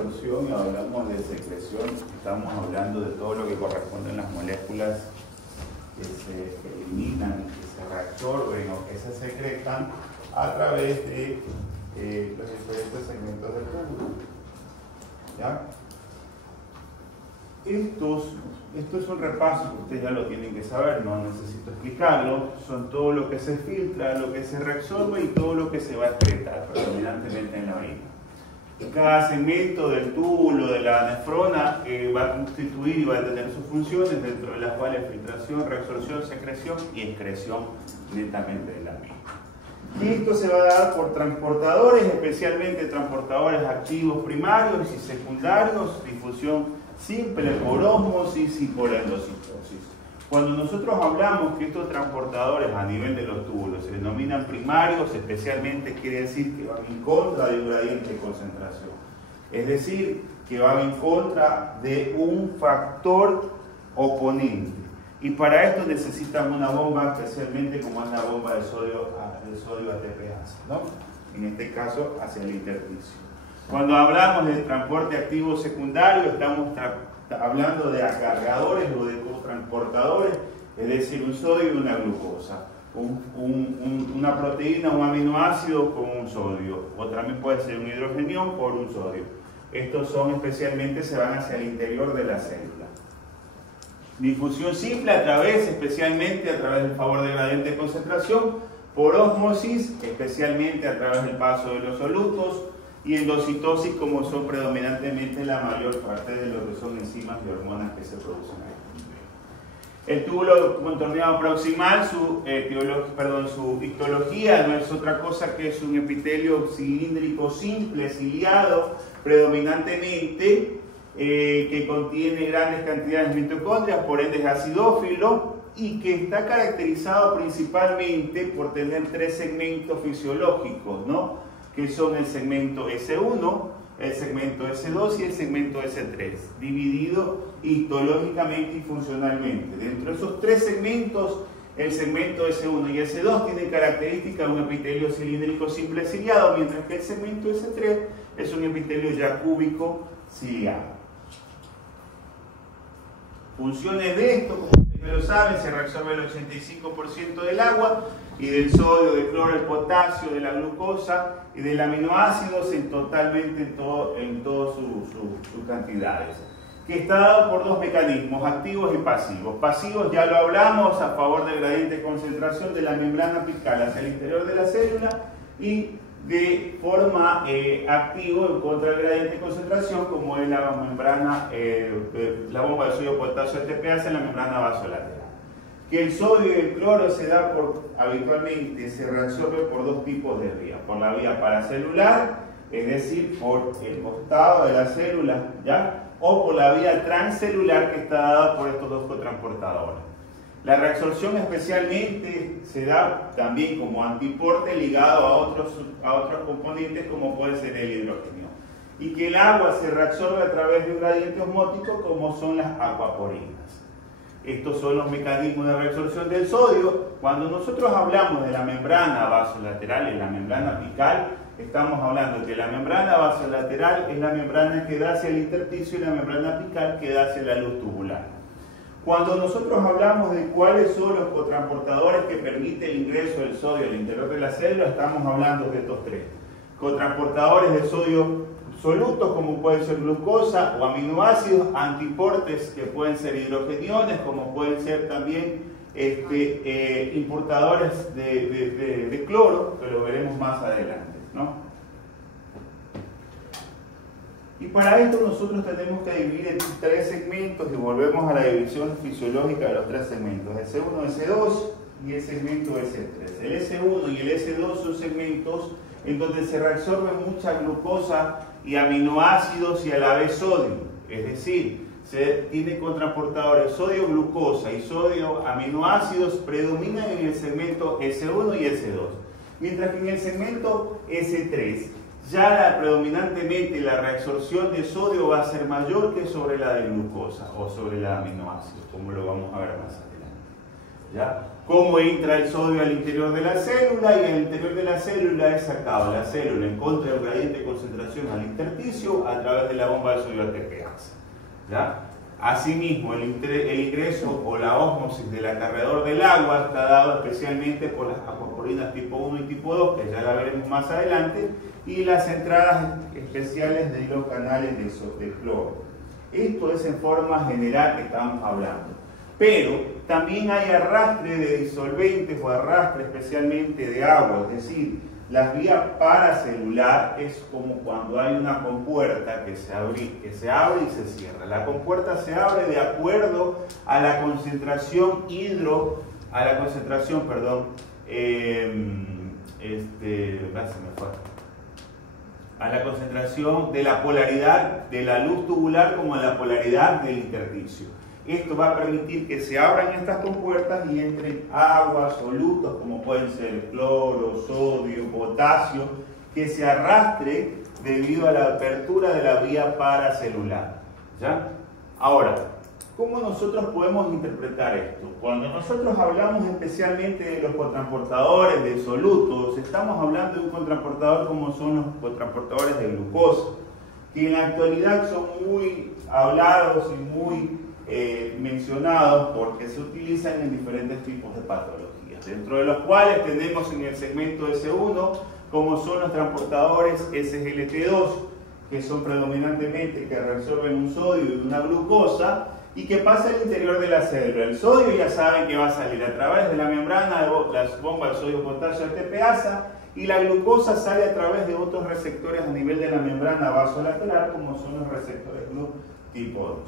reabsorción y hablamos de secreción, estamos hablando de todo lo que corresponde a las moléculas que se eliminan, que se reabsorben o que se secretan a través de los diferentes segmentos del túbulo. ¿Ya? Esto es un repaso que ustedes ya lo tienen que saber, no necesito explicarlo. Son todo lo que se filtra, lo que se reabsorbe y todo lo que se va a excretar predominantemente en la orina. Cada segmento del túbulo, de la nefrona, va a constituir y va a tener sus funciones, dentro de las cuales filtración, reabsorción, secreción y excreción netamente de la misma. Y esto se va a dar por transportadores, especialmente transportadores activos primarios y secundarios, difusión simple por ósmosis y por endocitosis. Cuando nosotros hablamos que estos transportadores a nivel de los túbulos se denominan primarios, especialmente quiere decir que van en contra de un gradiente de concentración. Es decir, que van en contra de un factor oponente. Y para esto necesitan una bomba, especialmente como es la bomba de sodio ATPase, ¿no? En este caso hacia el intersticio. Cuando hablamos de transporte activo secundario, estamos hablando de acargadores o de cotransportadores, es decir, un sodio y una glucosa, una proteína, un aminoácido con un sodio, o también puede ser un hidrogenión por un sodio. Estos son especialmente, se van hacia el interior de la célula. Difusión simple especialmente a través del favor del gradiente de concentración, por ósmosis, especialmente a través del paso de los solutos, y endocitosis, como son predominantemente la mayor parte de lo que son enzimas y hormonas que se producen ahí. El túbulo contorneado proximal, su histología no es otra cosa que es un epitelio cilíndrico simple, ciliado, predominantemente, que contiene grandes cantidades de mitocondrias, por ende es acidófilo, y que está caracterizado principalmente por tener tres segmentos fisiológicos, ¿no? Que son el segmento S1, el segmento S2 y el segmento S3, dividido histológicamente y funcionalmente. Dentro de esos tres segmentos, el segmento S1 y S2 tienen características de un epitelio cilíndrico simple ciliado, mientras que el segmento S3 es un epitelio ya cúbico ciliado. Funciones de esto, como ustedes ya lo saben, se reabsorbe el 85% del agua y del sodio, del cloro, del potasio, de la glucosa y del aminoácidos totalmente en todas sus cantidades. Que está dado por dos mecanismos, activos y pasivos. Pasivos ya lo hablamos, a favor del gradiente de concentración de la membrana apical hacia el interior de la célula, y de forma activo en contra del gradiente de concentración, como es la membrana, la bomba de sodio potasio ATPase en la membrana vasolateral. Que el sodio y el cloro se da habitualmente se reabsorbe por dos tipos de vías: por la vía paracelular, es decir, por el costado de la célula, ¿ya? O por la vía transcelular, que está dada por estos dos cotransportadores. La reabsorción especialmente se da también como antiporte ligado a otros componentes, como puede ser el hidrógeno. Y que el agua se reabsorbe a través de un gradiente osmótico, como son las aquaporinas. Estos son los mecanismos de reabsorción del sodio. Cuando nosotros hablamos de la membrana vasolateral y la membrana apical, estamos hablando que la membrana vasolateral es la membrana que da hacia el intersticio y la membrana apical que da hacia la luz tubular. Cuando nosotros hablamos de cuáles son los cotransportadores que permiten el ingreso del sodio al interior de la célula, estamos hablando de estos tres. Cotransportadores de sodio solutos, como pueden ser glucosa o aminoácidos, antiportes que pueden ser hidrogeniones, como pueden ser también importadores de cloro, que lo veremos más adelante, ¿no? Y para esto nosotros tenemos que dividir en tres segmentos, y volvemos a la división fisiológica de los tres segmentos: S1, S2 y el segmento S3. El S1 y el S2 son segmentos en donde se reabsorbe mucha glucosa y aminoácidos y a la vez sodio, es decir, se tiene cotransportadores sodio-glucosa y sodio-aminoácidos, predominan en el segmento S1 y S2, mientras que en el segmento S3 ya predominantemente la reabsorción de sodio va a ser mayor que sobre la de glucosa o sobre la de aminoácidos, como lo vamos a ver más adelante. ¿Ya? Cómo entra el sodio al interior de la célula y al interior de la célula es sacado la célula en contra del gradiente de concentración al intersticio a través de la bomba de sodio ATPasa. ¿Ya? Asimismo, el ingreso o la ósmosis del acarreador del agua está dado especialmente por las aquaporrinas tipo 1 y tipo 2, que ya la veremos más adelante, y las entradas especiales de los canales de cloro. Esto es en forma general que estamos hablando. Pero también hay arrastre de disolventes o arrastre especialmente de agua, es decir, la vía paracelular es como cuando hay una compuerta que se abre y se cierra. La compuerta se abre de acuerdo a la concentración a la concentración de la polaridad de la luz tubular como a la polaridad del intersticio. Esto va a permitir que se abran estas compuertas y entren aguas, solutos como pueden ser cloro, sodio, potasio, que se arrastre debido a la apertura de la vía paracelular. ¿Ya? Ahora, ¿cómo nosotros podemos interpretar esto? Cuando nosotros hablamos especialmente de los cotransportadores de solutos, estamos hablando de un cotransportador como son los cotransportadores de glucosa, que en la actualidad son muy hablados y muy mencionados porque se utilizan en diferentes tipos de patologías, dentro de los cuales tenemos en el segmento S1 como son los transportadores SGLT2, que son predominantemente que reabsorben un sodio y una glucosa y que pasa al interior de la célula. El sodio ya saben que va a salir a través de la membrana de las bombas de sodio-potasio ATPasa y la glucosa sale a través de otros receptores a nivel de la membrana vasolateral como son los receptores GLUT tipo 2.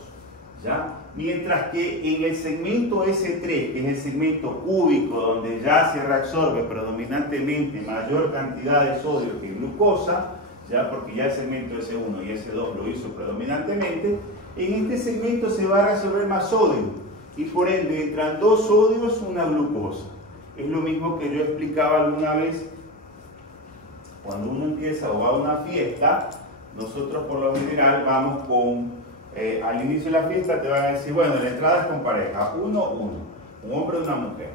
¿Ya? Mientras que en el segmento S3, que es el segmento cúbico, donde ya se reabsorbe predominantemente mayor cantidad de sodio que glucosa, ¿ya? Porque ya el segmento S1 y S2 lo hizo predominantemente, en este segmento se va a reabsorber más sodio y por ende entran dos sodios, una glucosa. Es lo mismo que yo explicaba alguna vez, cuando uno empieza o va a una fiesta, nosotros por lo general vamos con... al inicio de la fiesta te van a decir, bueno, la entrada es con pareja, un hombre y una mujer.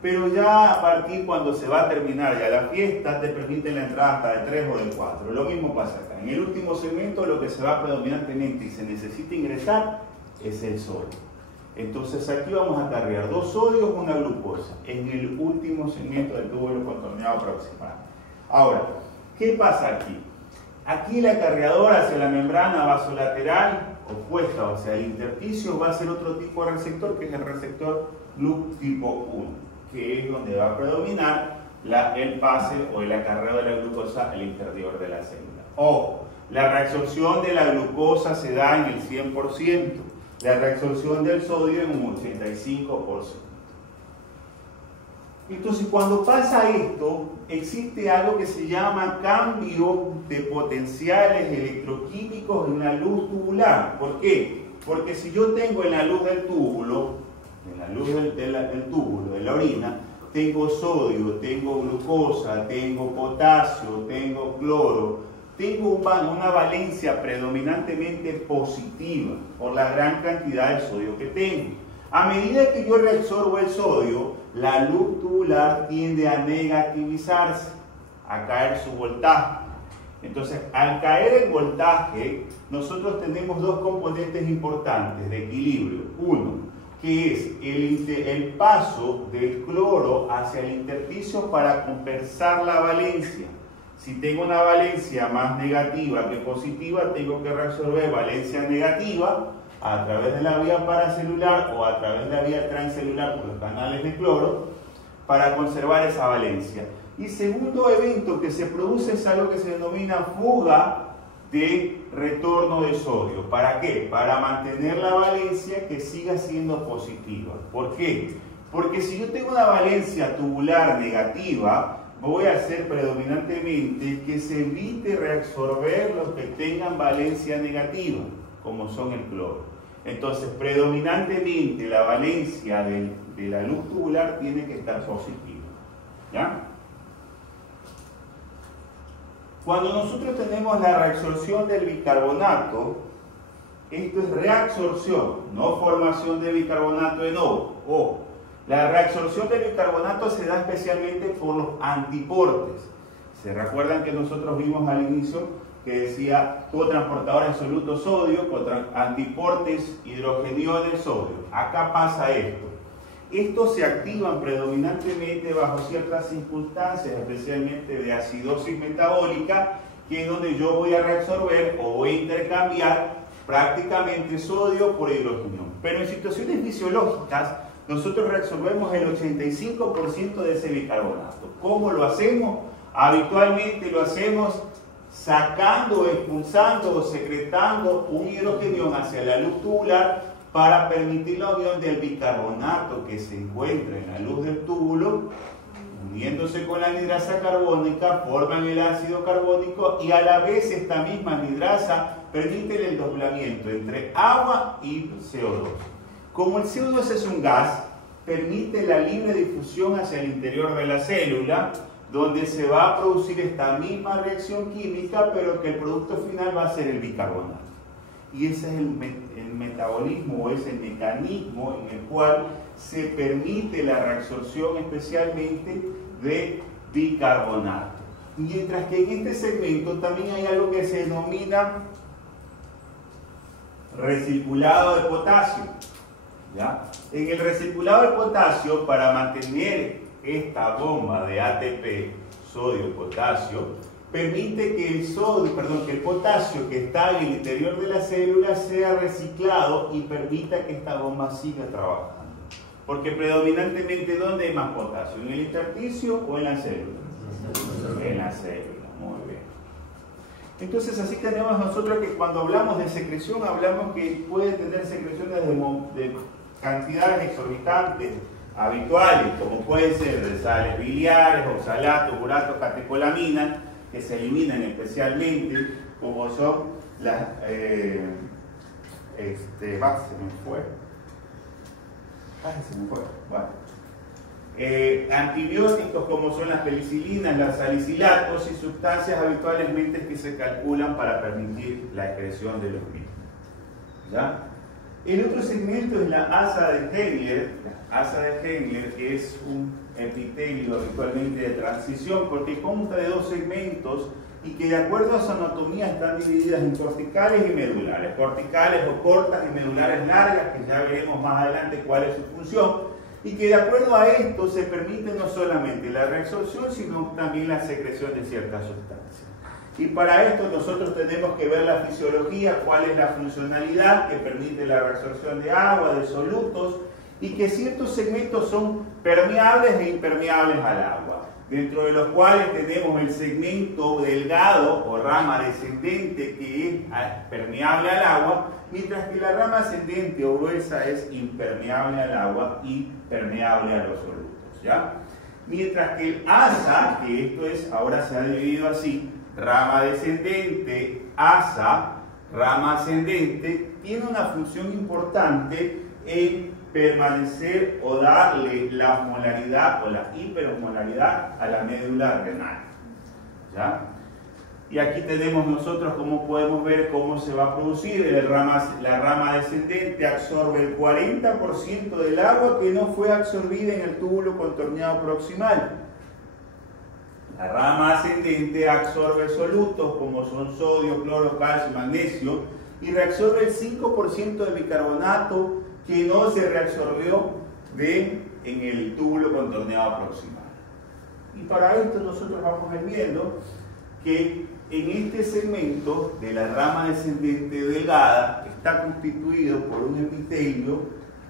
Pero ya a partir cuando se va a terminar ya la fiesta, te permiten la entrada hasta de 3 o de 4. Lo mismo pasa acá. En el último segmento lo que se va predominantemente y se necesita ingresar es el sodio. Entonces aquí vamos a cargar dos sodios, una glucosa, en el último segmento del túbulo contorneado proximal. Ahora, ¿qué pasa aquí? Aquí el acarreador hacia la membrana vasolateral opuesta hacia el intersticio va a ser otro tipo de receptor, que es el receptor GLUT tipo 1, que es donde va a predominar el pase o el acarreo de la glucosa al interior de la célula. Ojo, la reabsorción de la glucosa se da en el 100%, la reabsorción del sodio en un 85%. Entonces, cuando pasa esto, existe algo que se llama cambio de potenciales electroquímicos en la luz tubular. ¿Por qué? Porque si yo tengo en la luz del túbulo, del túbulo, de la orina, tengo sodio, tengo glucosa, tengo potasio, tengo cloro, tengo una valencia predominantemente positiva por la gran cantidad de sodio que tengo. A medida que yo reabsorbo el sodio, la luz tubular tiende a negativizarse, a caer su voltaje. Entonces, al caer el voltaje, nosotros tenemos dos componentes importantes de equilibrio. Uno, que es el paso del cloro hacia el intersticio para compensar la valencia. Si tengo una valencia más negativa que positiva, tengo que reabsorber valencia negativa a través de la vía paracelular o a través de la vía transcelular por los canales de cloro para conservar esa valencia. Y segundo evento que se produce es algo que se denomina fuga de retorno de sodio. ¿Para qué? Para mantener la valencia que siga siendo positiva. ¿Por qué? Porque si yo tengo una valencia tubular negativa, voy a hacer predominantemente que se evite reabsorber los que tengan valencia negativa, como son el cloro. Entonces, predominantemente la valencia de la luz tubular tiene que estar positiva. ¿Ya? Cuando nosotros tenemos la reabsorción del bicarbonato, esto es reabsorción, no formación de bicarbonato de nuevo. Ojo, La reabsorción del bicarbonato se da especialmente por los antiportes. ¿Se recuerdan que nosotros vimos al inicio que decía cotransportadores de soluto sodio, antiportes hidrogeniones sodio? Acá pasa esto. Estos se activan predominantemente bajo ciertas circunstancias, especialmente de acidosis metabólica, que es donde yo voy a reabsorber o voy a intercambiar prácticamente sodio por hidrógeno. Pero en situaciones fisiológicas, nosotros reabsorbemos el 85% de ese bicarbonato. ¿Cómo lo hacemos? Habitualmente lo hacemos sacando, expulsando o secretando un hidrógeno hacia la luz tubular para permitir la unión del bicarbonato que se encuentra en la luz del túbulo, uniéndose con la anhidrasa carbónica, forman el ácido carbónico y a la vez esta misma anhidrasa permite el desdoblamiento entre agua y CO2. Como el CO2 es un gas, permite la libre difusión hacia el interior de la célula, donde se va a producir esta misma reacción química, pero que el producto final va a ser el bicarbonato. Y ese es el metabolismo o es el mecanismo en el cual se permite la reabsorción especialmente de bicarbonato. Mientras que en este segmento también hay algo que se denomina recirculado de potasio. ¿Ya? En el recirculado de potasio, para mantener esta bomba de ATP, sodio-potasio, permite que el potasio que está en el interior de la célula sea reciclado y permita que esta bomba siga trabajando. Porque predominantemente, ¿dónde hay más potasio? ¿En el intersticio o en la célula? En la célula, muy bien. Entonces así tenemos nosotros que cuando hablamos de secreción, hablamos que puede tener secreciones de cantidades exorbitantes, habituales, como pueden ser de sales biliares, oxalatos, uratos, catecolaminas, que se eliminan especialmente, como son las... se me fue. Bueno. Antibióticos como son las penicilinas, las salicilatos y sustancias habitualmente que se calculan para permitir la excreción de los mismos. ¿Ya? El otro segmento es la asa de Hegler. La asa de Hegler es un epitelio habitualmente de transición porque consta de dos segmentos y que de acuerdo a su anatomía están divididas en corticales y medulares. Corticales o cortas y medulares largas, que ya veremos más adelante cuál es su función, y que de acuerdo a esto se permite no solamente la reabsorción, sino también la secreción de ciertas sustancias. Y para esto nosotros tenemos que ver la fisiología, cuál es la funcionalidad que permite la reabsorción de agua, de solutos, y que ciertos segmentos son permeables e impermeables al agua, dentro de los cuales tenemos el segmento delgado o rama descendente que es permeable al agua, mientras que la rama ascendente o gruesa es impermeable al agua y permeable a los solutos, ¿ya? Mientras que el asa, que esto es, ahora se ha dividido así, rama descendente, asa, rama ascendente, tiene una función importante en permanecer o darle la osmolaridad o la hiperosmolaridad a la médula renal. ¿Ya? Y aquí tenemos nosotros cómo podemos ver cómo se va a producir. La rama descendente absorbe el 40% del agua que no fue absorbida en el túbulo contorneado proximal. La rama ascendente absorbe solutos como son sodio, cloro, calcio, magnesio y reabsorbe el 5% de bicarbonato que no se reabsorbió en el túbulo contorneado proximal. Y para esto nosotros vamos a ir viendo que en este segmento de la rama descendente delgada está constituido por un epitelio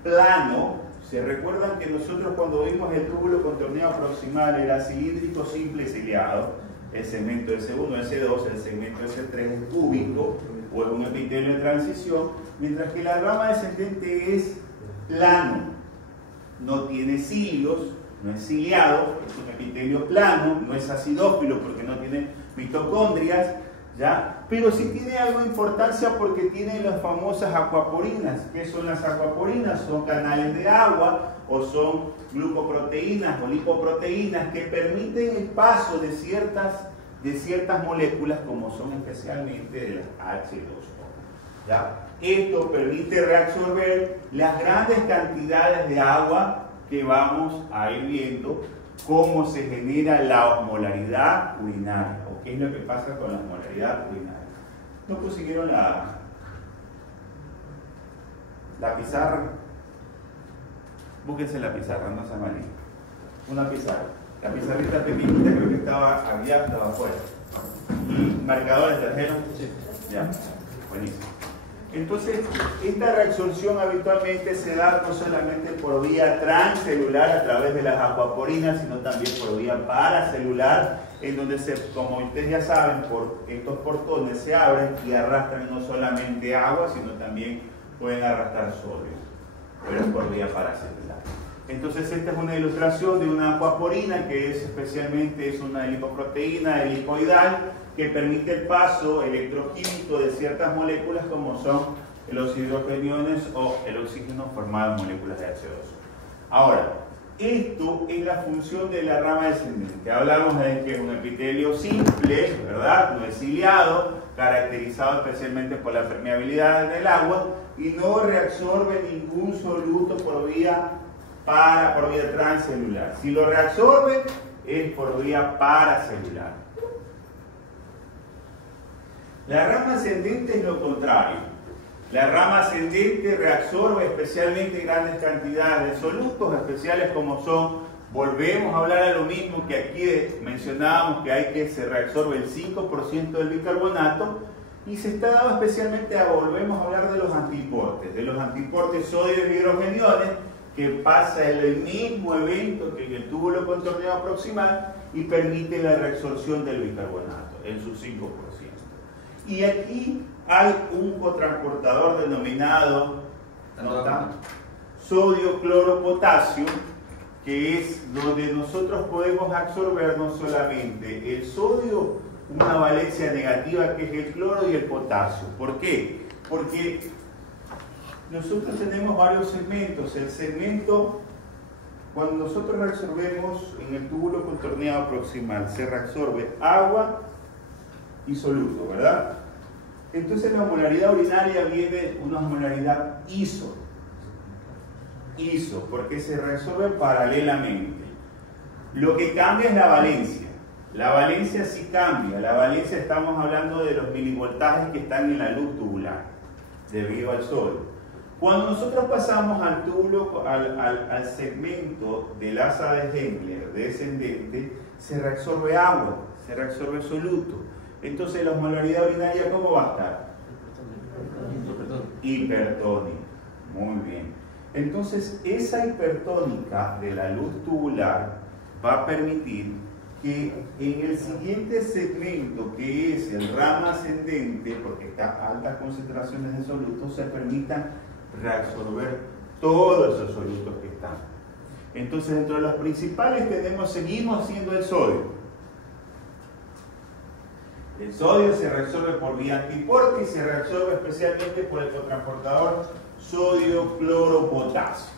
plano. ¿Se recuerdan que nosotros cuando vimos el túbulo contorneado proximal era cilíndrico, simple y ciliado? El segmento S1, S2, el segmento S3 es cúbico o es un epitelio en transición, mientras que la rama descendente es plano, no tiene cilios, no es ciliado, es un epitelio plano, no es acidófilo porque no tiene mitocondrias, ¿ya? Pero sí tiene algo de importancia porque tiene las famosas acuaporinas. ¿Qué son las acuaporinas? Son canales de agua o son glucoproteínas o lipoproteínas que permiten el paso de ciertas moléculas como son especialmente de las H2O. ¿Ya? Esto permite reabsorber las grandes cantidades de agua que vamos a ir viendo cómo se genera la osmolaridad urinaria, o qué es lo que pasa con la osmolaridad urinaria. ¿No consiguieron la pizarra? Búsquense la pizarra, no se malita. Una pizarra. La pizarrita pequeñita creo que estaba allá, estaba afuera. ¿Y marcadores trajeron? Sí. Ya, buenísimo. Entonces, esta reabsorción habitualmente se da no solamente por vía transcelular a través de las acuaporinas, sino también por vía paracelular, en donde, como ustedes ya saben, por estos portones se abren y arrastran no solamente agua, sino también pueden arrastrar sodio, pero por vía paracelular. Entonces, esta es una ilustración de una acuaporina que es una lipoproteína helicoidal que permite el paso electroquímico de ciertas moléculas como son los hidrogeniones o el oxígeno formado en moléculas de H2O. Ahora, esto es la función de la rama descendente. Hablamos de que es un epitelio simple, ¿verdad? No es ciliado, caracterizado especialmente por la permeabilidad del agua y no reabsorbe ningún soluto por vía transcelular. Si lo reabsorbe es por vía paracelular. La rama ascendente es lo contrario. La rama ascendente reabsorbe especialmente grandes cantidades de solutos especiales como son, volvemos a hablar a lo mismo que aquí mencionábamos que se reabsorbe el 5% del bicarbonato y se está dando especialmente volvemos a hablar de los antiportes sódios y hidrogeniones que pasa el mismo evento que en el túbulo contorneado proximal y permite la reabsorción del bicarbonato en su 5%. Y aquí hay un cotransportador denominado sodio, cloro, potasio, que es donde nosotros podemos absorber no solamente el sodio, una valencia negativa que es el cloro y el potasio. ¿Por qué? Porque nosotros tenemos varios segmentos. El segmento, cuando nosotros reabsorbemos en el túbulo contorneado proximal, se reabsorbe agua y soluto, ¿verdad? Entonces la osmolaridad urinaria viene una osmolaridad iso, porque se reabsorbe paralelamente. Lo que cambia es la valencia. La valencia sí cambia. La valencia estamos hablando de los milivoltajes que están en la luz tubular, debido al sol. Cuando nosotros pasamos al túbulo, al segmento del asa de Hengler descendente, se reabsorbe agua, se reabsorbe soluto. Entonces la osmolaridad urinaria, ¿cómo va a estar? Hipertónica. Muy bien. Entonces esa hipertónica de la luz tubular va a permitir que en el siguiente segmento, que es el rama ascendente, porque está a altas concentraciones de solutos, se permitan reabsorber todos esos solutos que están. Entonces, dentro de los principales seguimos siendo el sodio. El sodio se reabsorbe por vía antiporte y se reabsorbe especialmente por el cotransportador sodio, cloro, potasio,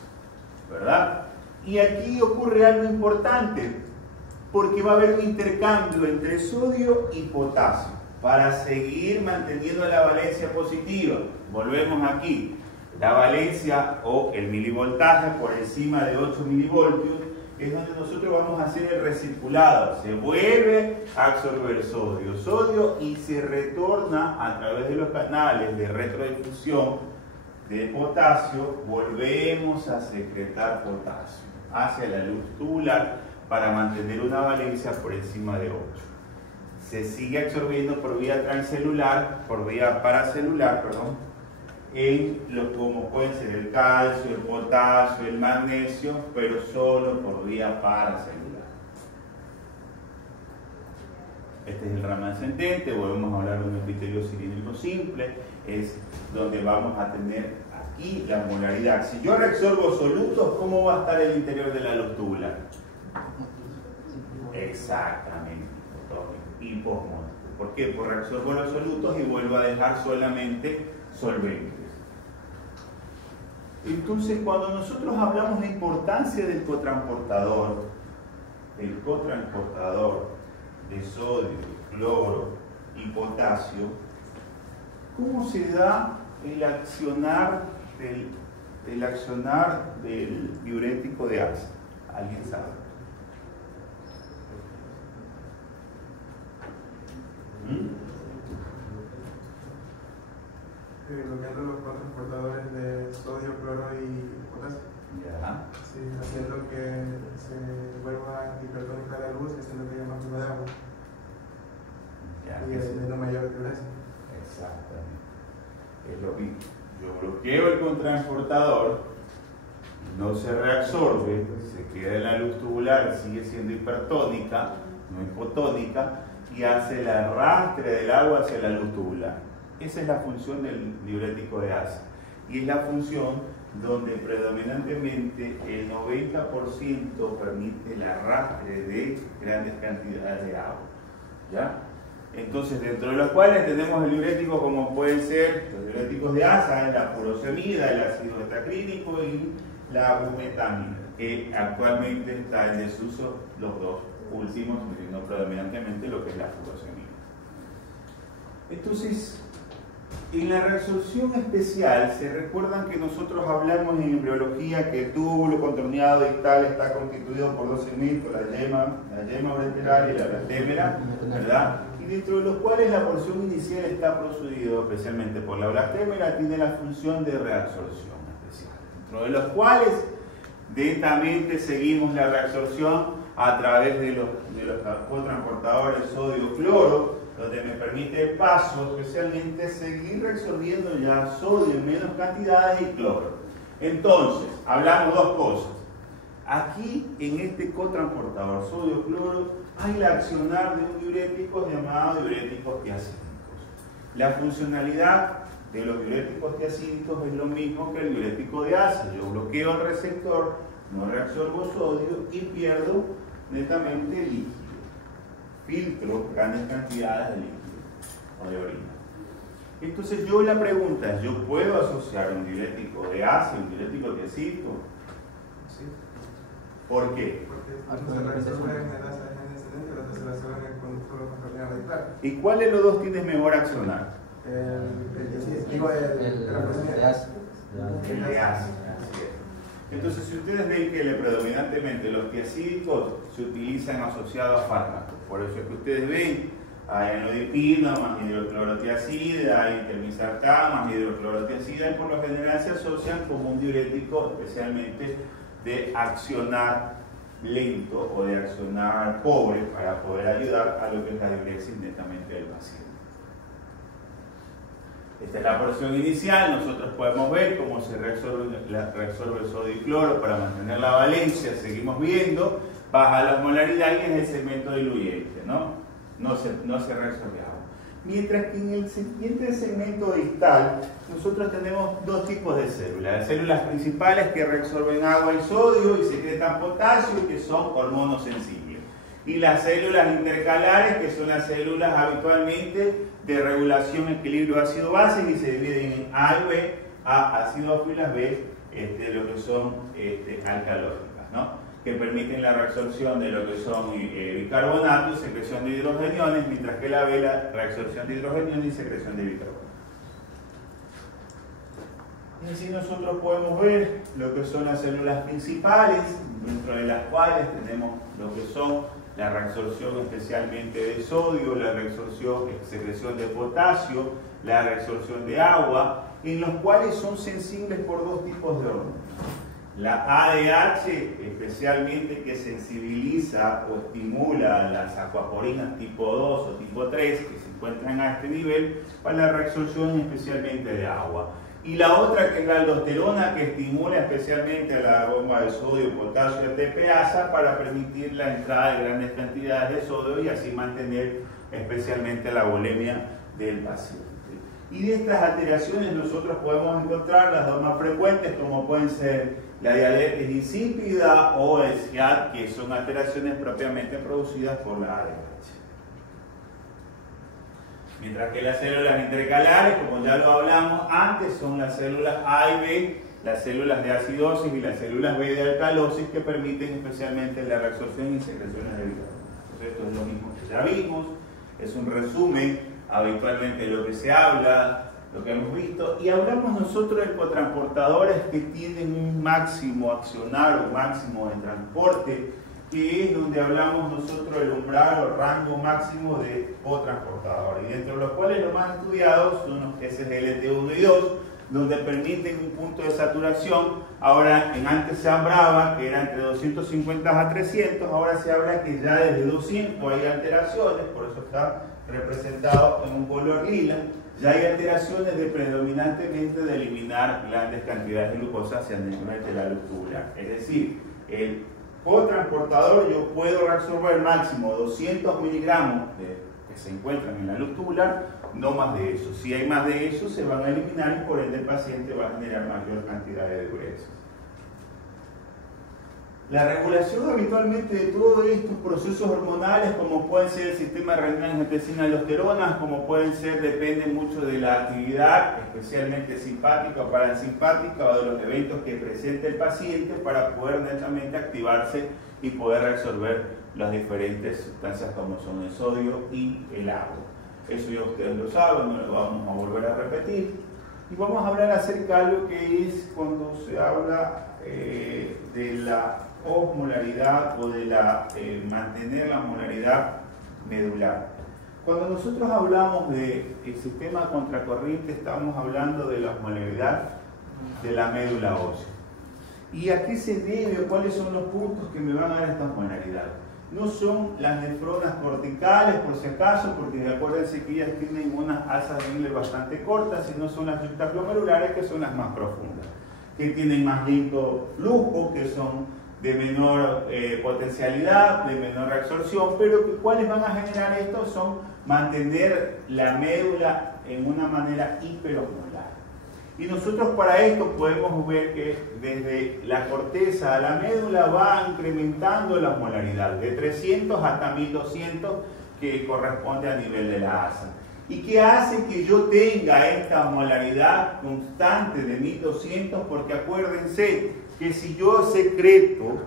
¿verdad? Y aquí ocurre algo importante, porque va a haber un intercambio entre sodio y potasio para seguir manteniendo la valencia positiva. Volvemos aquí. La valencia o el milivoltaje por encima de 8 milivoltios es donde nosotros vamos a hacer el recirculado. Se vuelve a absorber sodio y se retorna a través de los canales de retrodifusión de potasio. Volvemos a secretar potasio hacia la luz tubular para mantener una valencia por encima de 8. Se sigue absorbiendo por vía transcelular, por vía paracelular, perdón, como pueden ser el calcio, el potasio, el magnesio, pero solo por vía paracelular. Este es el rama ascendente. Volvemos a hablar de un epitelio cilíndrico simple, es donde vamos a tener aquí la osmolaridad. Si yo reabsorbo solutos, ¿cómo va a estar el interior de la luz tubular? Exactamente, hiposmol. ¿Por qué? Por reabsorbo los solutos y vuelvo a dejar solamente solventes. Entonces, cuando nosotros hablamos de importancia del cotransportador de sodio, cloro y potasio, ¿cómo se da el accionar el accionar del diurético de asa? ¿Alguien sabe? Bloqueando los cuatro transportadores de sodio, cloro y potasio. Ya. Sí, haciendo que se vuelva hipertónica la luz, haciendo que haya más flujo de agua. Ya, Y haciendo mayor vibración. exactamente. Es lo mismo. Yo bloqueo el cotransportador, no se reabsorbe, se queda en la luz tubular, sigue siendo hipertónica, no hipotónica, y hace el arrastre del agua hacia la luz tubular. Esa es la función del diurético de asa. Y es la función donde predominantemente el 90% permite el arrastre de grandes cantidades de agua. ¿Ya? Entonces, dentro de los cuales tenemos el diurético como pueden ser los diuréticos de asa, la furosemida, el ácido betaclínico y la bumetamina, que actualmente está en desuso los dos últimos, no predominantemente lo que es la furosemida. Entonces, en la reabsorción especial, se recuerdan que nosotros hablamos en embriología que el túbulo contorneado distal está constituido por dos segmentos, la yema ureteral y la blastémera, ¿verdad? Y dentro de los cuales la porción inicial está procedido especialmente por la blastémera, tiene la función de reabsorción especial, dentro de los cuales lentamente seguimos la reabsorción a través de los cotransportadores sodio-cloro, donde me permite el paso, especialmente seguir reabsorbiendo ya sodio en menos cantidades y cloro. Entonces, hablamos dos cosas. Aquí, en este cotransportador sodio-cloro, hay el accionar de un diurético llamado diuréticos tiacídicos. La funcionalidad de los diuréticos tiacídicos es lo mismo que el diurético de asa. Yo bloqueo el receptor, no reabsorbo sodio y pierdo netamente líquido. Filtro grandes cantidades de líquido o de orina. Entonces yo la pregunta es, ¿yo puedo asociar un diurético de asa y un diurético tiacídico? Sí. ¿Por qué? Porque se reabsorbe en el asa en descendente, la otra se reabsorbe en el conducto contorneado radical. ¿Y cuál de los dos tienes mejor accionar? El de asa. El de asa. Entonces, si ustedes ven que predominantemente los tiacídicos se utilizan asociados a fármacos, por eso es que ustedes ven, hay anodipina más hidroclorotiacida, hay telmisartán más hidroclorotiacida, y por lo general se asocian como un diurético especialmente de accionar lento o de accionar pobre para poder ayudar a lo que es la diurexis netamente del paciente. Esta es la porción inicial, nosotros podemos ver cómo se reabsorbe el sodio y cloro para mantener la valencia, seguimos viendo, baja la molaridad y es el segmento diluyente, no se reabsorbe agua. Mientras que en el siguiente segmento distal, nosotros tenemos dos tipos de células. Las células principales que reabsorben agua y sodio y secretan potasio y que son hormonos sensibles. Y las células intercalares, que son las células habitualmente de regulación, equilibrio ácido-base, y se dividen en A y B, A acidófilas, B lo que son alcalónicas, que permiten la reabsorción de lo que son bicarbonatos, secreción de hidrogeniones, mientras que la B, la reabsorción de hidrogeniones y secreción de bicarbonatos. Y así nosotros podemos ver lo que son las células principales, dentro de las cuales tenemos lo que son la reabsorción especialmente de sodio, la reabsorción, secreción de potasio, la reabsorción de agua, en los cuales son sensibles por dos tipos de hormonas. La ADH, especialmente que sensibiliza o estimula las acuaporinas tipo 2 o tipo 3, que se encuentran a este nivel, para la reabsorción especialmente de agua. Y la otra, que es la aldosterona, que estimula especialmente a la bomba de sodio, potasio y ATPasa para permitir la entrada de grandes cantidades de sodio y así mantener especialmente la volemia del paciente. Y de estas alteraciones nosotros podemos encontrar las dos más frecuentes, como pueden ser la diabetes insípida o el SIAD, que son alteraciones propiamente producidas por la ADH. Mientras que las células intercalares, como ya lo hablamos antes, son las células A y B, las células de acidosis y las células B de alcalosis, que permiten especialmente la reabsorción y secreciones de bicarbonatos. Esto es lo mismo que ya vimos, es un resumen habitualmente de lo que se habla, lo que hemos visto, y hablamos nosotros de cotransportadores que tienen un máximo accionar o máximo de transporte, que es donde hablamos nosotros del umbral o rango máximo de cotransportador, y dentro de los cuales los más estudiados son los SGLT1 y 2, donde permiten un punto de saturación. Ahora, antes se hablaba que era entre 250 a 300, ahora se habla que ya desde 200 hay alteraciones, por eso está representado en un color lila. Ya hay alteraciones predominantemente de eliminar grandes cantidades de glucosa hacia el nivel de la luz tubular. Es decir, el cotransportador yo puedo reabsorber máximo 200 miligramos que se encuentran en la luz tubular, no más de eso. Si hay más de eso, se van a eliminar y por ende el paciente va a generar mayor cantidad de diuresis. La regulación habitualmente de todos estos procesos hormonales, como pueden ser el sistema renina, angiotensina y aldosterona, como pueden ser, depende mucho de la actividad, especialmente simpática o parasimpática, o de los eventos que presenta el paciente para poder netamente activarse y poder reabsorber las diferentes sustancias como son el sodio y el agua. Eso ya ustedes lo saben, no lo vamos a volver a repetir. Y vamos a hablar acerca de algo que es cuando se habla de la osmolaridad o de mantener la osmolaridad medular. Cuando nosotros hablamos del sistema contracorriente, estamos hablando de la osmolaridad de la médula ósea. ¿Y a qué se debe o cuáles son los puntos que me van a dar esta osmolaridad? No son las nefronas corticales, por si acaso, porque acuérdense que ellas tienen unas alzas de Miller bastante cortas, sino son las juxtaglomerulares, que son las más profundas, que tienen más lento flujo, que son de menor potencialidad, de menor reabsorción, pero ¿cuáles van a generar esto? Son mantener la médula en una manera hiperosmolar. Y nosotros para esto podemos ver que desde la corteza a la médula va incrementando la osmolaridad, de 300 hasta 1200, que corresponde a nivel de la asa. ¿Y qué hace que yo tenga esta osmolaridad constante de 1200? Porque acuérdense que si yo secreto,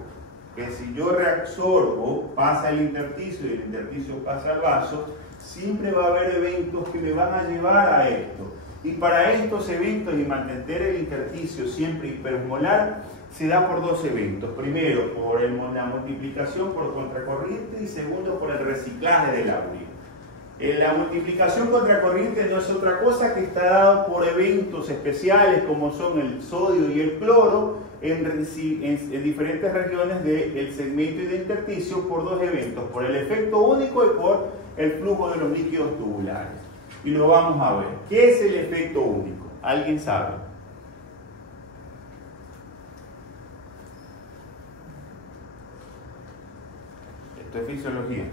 que si yo reabsorbo, pasa el intersticio y el intersticio pasa al vaso, siempre va a haber eventos que me van a llevar a esto. Y para estos eventos y mantener el intersticio siempre hiperosmolar, se da por dos eventos. Primero, por la multiplicación por contracorriente, y segundo, por el reciclaje del agua. La multiplicación contracorriente no es otra cosa que está dado por eventos especiales como son el sodio y el cloro en diferentes regiones del segmento y del intersticio, por dos eventos, por el efecto único y por el flujo de los líquidos tubulares. Y lo vamos a ver. ¿Qué es el efecto único? ¿Alguien sabe? Esto es fisiología.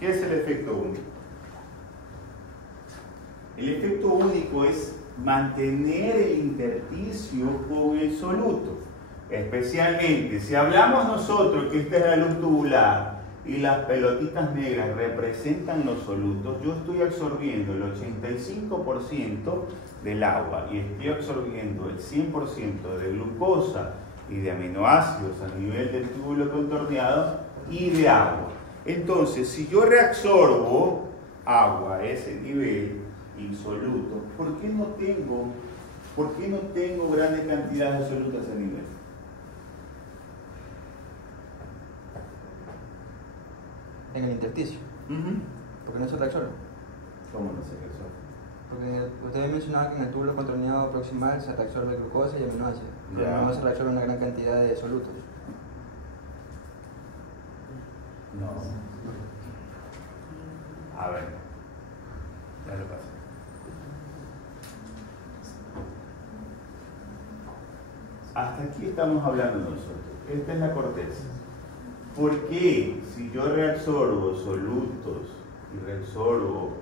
¿Qué es el efecto único? El efecto único es mantener el intersticio con el soluto. Especialmente, si hablamos nosotros que esta es la luz tubular y las pelotitas negras representan los solutos, yo estoy absorbiendo el 85% del agua y estoy absorbiendo el 100% de glucosa y de aminoácidos a nivel del túbulo contorneado y de agua. Entonces, si yo reabsorbo agua a ese nivel insoluto, ¿por qué no tengo grandes cantidades de solutos a ese nivel? En el intersticio. Porque no se reabsorbe. ¿Cómo no se reabsorbe? Porque ustedes mencionaban que en el túbulo contorneado proximal se reabsorbe glucosa y aminoácidos, pero no se reabsorbe una gran cantidad de solutos. No. A ver. Ya lo pasé. Hasta aquí estamos hablando nosotros. Esta es la corteza. ¿Por qué si yo reabsorbo solutos y reabsorbo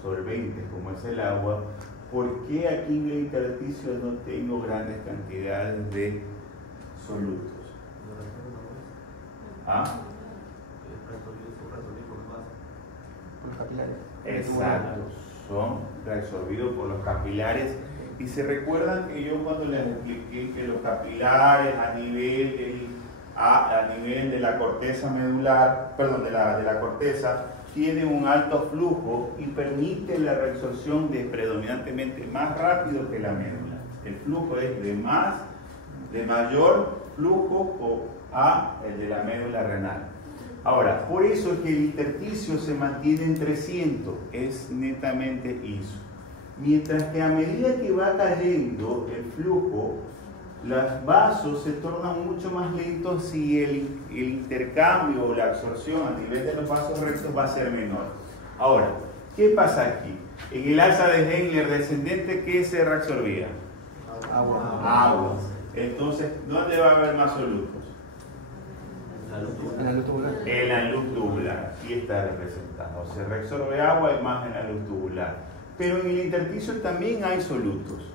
solventes como es el agua, por qué aquí en el intersticio no tengo grandes cantidades de solutos? ¿Ah? Por los capilares. Exacto, son reabsorbidos por los capilares. Y se recuerdan que yo cuando les expliqué que los capilares a nivel de la corteza medular, perdón, de la corteza, tiene un alto flujo y permite la reabsorción predominantemente más rápido que la médula. El flujo es de mayor flujo a el de la médula renal. Ahora, por eso es que el intersticio se mantiene en 300, es netamente ISO. Mientras que a medida que va cayendo el flujo, los vasos se tornan mucho más lentos y el intercambio o la absorción a nivel de los vasos rectos va a ser menor. Ahora, ¿qué pasa aquí? En el asa de Henle descendente, ¿qué se reabsorbía? Agua. Entonces, ¿dónde va a haber más solutos? En la luz tubular. En la luz tubular. Aquí está representado. Se reabsorbe agua y más en la luz tubular. Pero en el intersticio también hay solutos.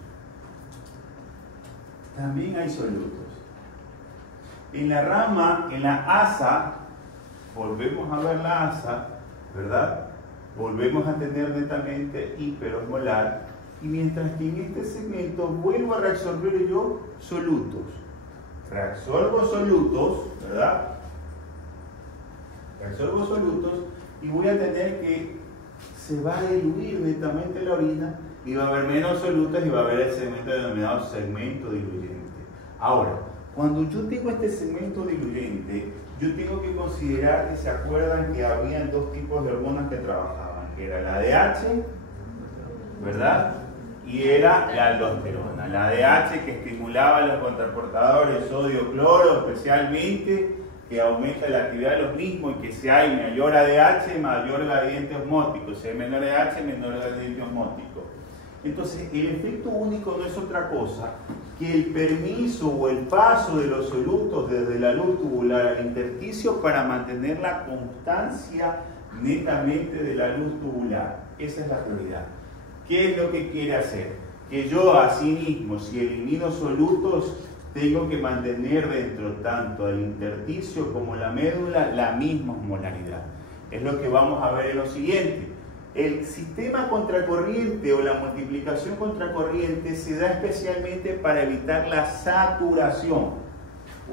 También hay solutos. En la rama, en la asa, volvemos a ver la asa, ¿verdad? Volvemos a tener netamente hiperosmolar. Y mientras que en este segmento vuelvo a reabsorber yo solutos. Reabsorbo solutos, ¿verdad? Reabsorbo solutos y voy a tener que se va a diluir netamente la orina y va a haber menos solutos y va a haber el segmento denominado segmento diluyente. Ahora, cuando yo tengo este segmento diluyente, yo tengo que considerar que se acuerdan que habían dos tipos de hormonas que trabajaban, que era la ADH, ¿verdad? Y era la aldosterona. La ADH que estimulaba los contraportadores sodio-cloro, especialmente, que aumenta la actividad de los mismos y que si hay mayor ADH, mayor gradiente osmótico, si hay menor ADH, menor gradiente osmótico. Entonces, el efecto único no es otra cosa que el permiso o el paso de los solutos desde la luz tubular al intersticio para mantener la constancia netamente de la luz tubular. Esa es la prioridad. ¿Qué es lo que quiere hacer? Que yo, asimismo, si elimino solutos, tengo que mantener dentro tanto el intersticio como la médula la misma osmolaridad. Es lo que vamos a ver en lo siguiente. El sistema contracorriente o la multiplicación contracorriente se da especialmente para evitar la saturación.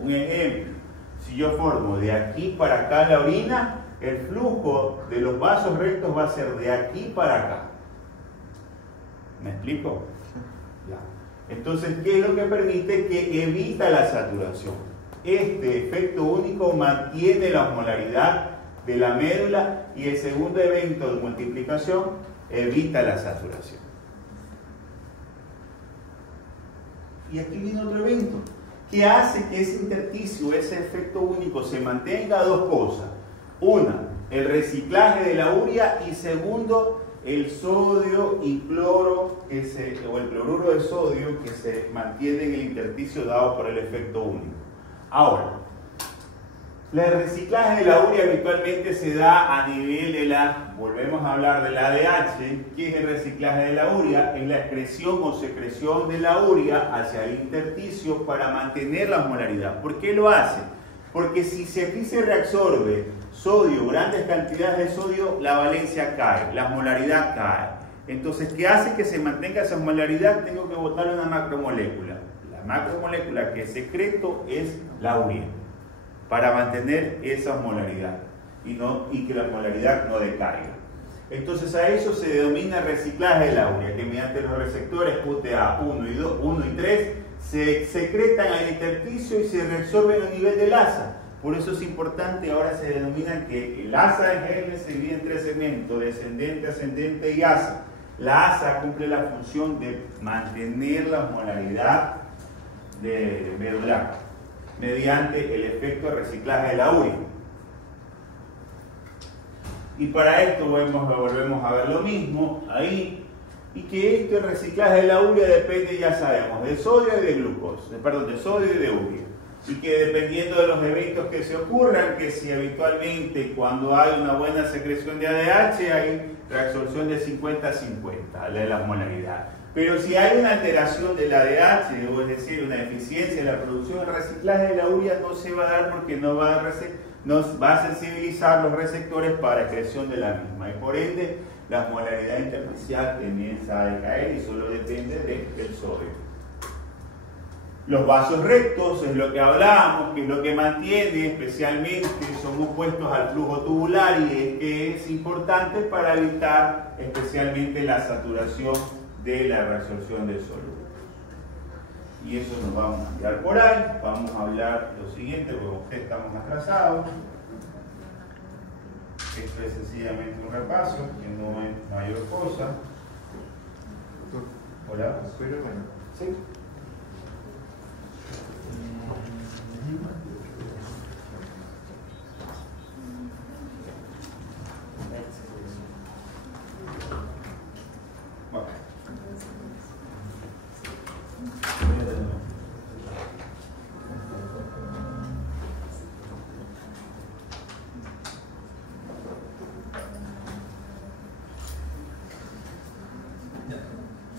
Un ejemplo, si yo formo de aquí para acá la orina, el flujo de los vasos rectos va a ser de aquí para acá. ¿Me explico? Ya. Entonces, ¿qué es lo que permite? Que evita la saturación. Este efecto único mantiene la osmolaridad de la médula y el segundo evento de multiplicación evita la saturación. Y aquí viene otro evento que hace que ese intersticio, ese efecto único se mantenga. Dos cosas. Una, el reciclaje de la urea y segundo, el sodio y cloro o el cloruro de sodio que se mantiene en el intersticio dado por el efecto único. Ahora, el reciclaje de la urea habitualmente se da a nivel de volvemos a hablar de la ADH. ¿Qué es el reciclaje de la urea? Es la excreción o secreción de la urea hacia el intersticio para mantener la osmolaridad. ¿Por qué lo hace? Porque si aquí se reabsorbe sodio, grandes cantidades de sodio, la valencia cae, la osmolaridad cae. Entonces, ¿qué hace que se mantenga esa osmolaridad? Tengo que botarle una macromolécula. La macromolécula que secreto es la urea, para mantener esa osmolaridad y que la osmolaridad no decaiga. Entonces a eso se denomina reciclaje de la urea, que mediante los receptores UTA 1 y 3 se secretan al intersticio y se reabsorben a nivel del asa. Por eso es importante, ahora se denomina que el asa de Henle se divide en tres segmentos, descendente, ascendente y asa. La asa cumple la función de mantener la osmolaridad medular mediante el efecto de reciclaje de la urea. Y para esto volvemos a ver lo mismo ahí, y que el reciclaje de la urea depende, ya sabemos, de sodio y de glucosa, de sodio y de urea. Y que dependiendo de los eventos que se ocurran, que si habitualmente cuando hay una buena secreción de ADH hay reabsorción de 50-50 de la osmolaridad. Pero si hay una alteración del ADH, o es decir, una deficiencia en la producción, el reciclaje de la urea no se va a dar porque no va a sensibilizar los receptores para excreción de la misma. Y por ende, la osmolaridad intersticial comienza a decaer y solo depende del sodio. Los vasos rectos es lo que hablábamos, que es lo que mantiene, especialmente son opuestos al flujo tubular y es que es importante para evitar especialmente la saturación de la reabsorción del sólido. Y eso nos vamos a quedar por ahí. Vamos a hablar lo siguiente, porque ustedes estamos atrasados. Esto es sencillamente un repaso, que no es mayor cosa. Hola. ¿Sí?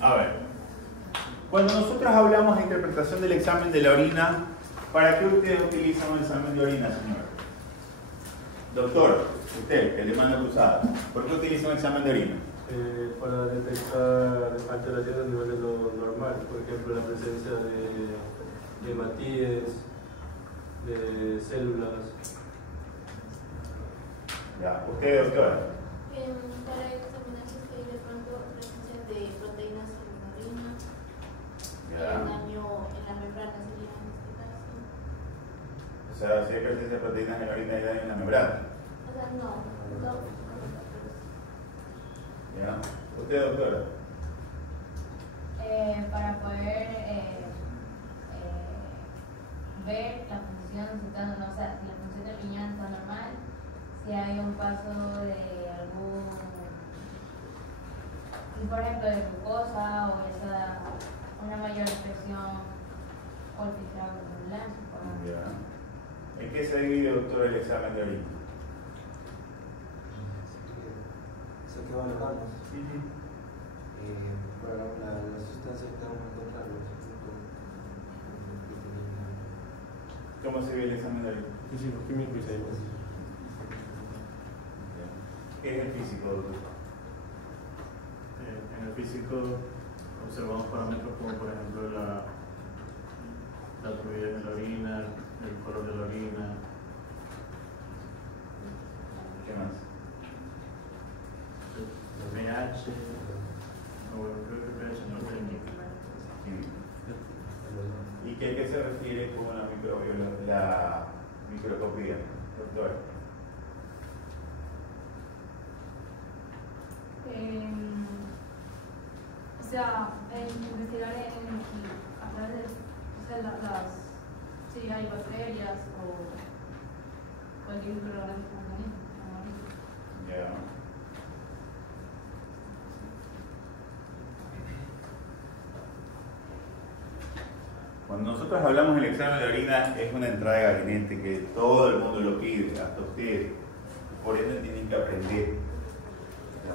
A ver, cuando nosotros hablamos de interpretación del examen de la orina, ¿para qué ustedes utilizan un examen de orina, señor? Doctor, usted, que le manda cruzada, ¿por qué utiliza un examen de orina? Para detectar alteraciones a nivel de lo normal, por ejemplo, la presencia de hematíes, de células. Ya, usted, doctor. Para examinar si hay de pronto presencia de proteínas en la orina, daño en la membrana sería en este caso. O sea, si hay presencia de proteínas en la orina y daño en la membrana. O sea, no. ¿Ya? ¿Usted, doctora? Para poder ver la función, si está, no, o sea, si la función del riñón está normal, si hay un paso de algún, por ejemplo, de glucosa o esa, una mayor infección o el filtrado celular. ¿En qué se divide, doctor, el examen de orina? Se que valoramos para la sustancia que vamos a encontrar. ¿Cómo se ve el examen de orina? Físico, químico y saliva. ¿Qué es el físico, doctor? En el físico observamos parámetros como por ejemplo la turbidez de la orina, el color de la orina. ¿Qué más? El pH, bueno, creo que pH no es técnico. ¿Y qué se refiere con la microscopía, doctor? O sea, investigar a través de, o sea, si hay bacterias o cualquier microorganismo. Ya. Cuando nosotros hablamos del examen de orina, es una entrada de gabinete que todo el mundo lo pide, hasta ustedes. Por eso tienen que aprender.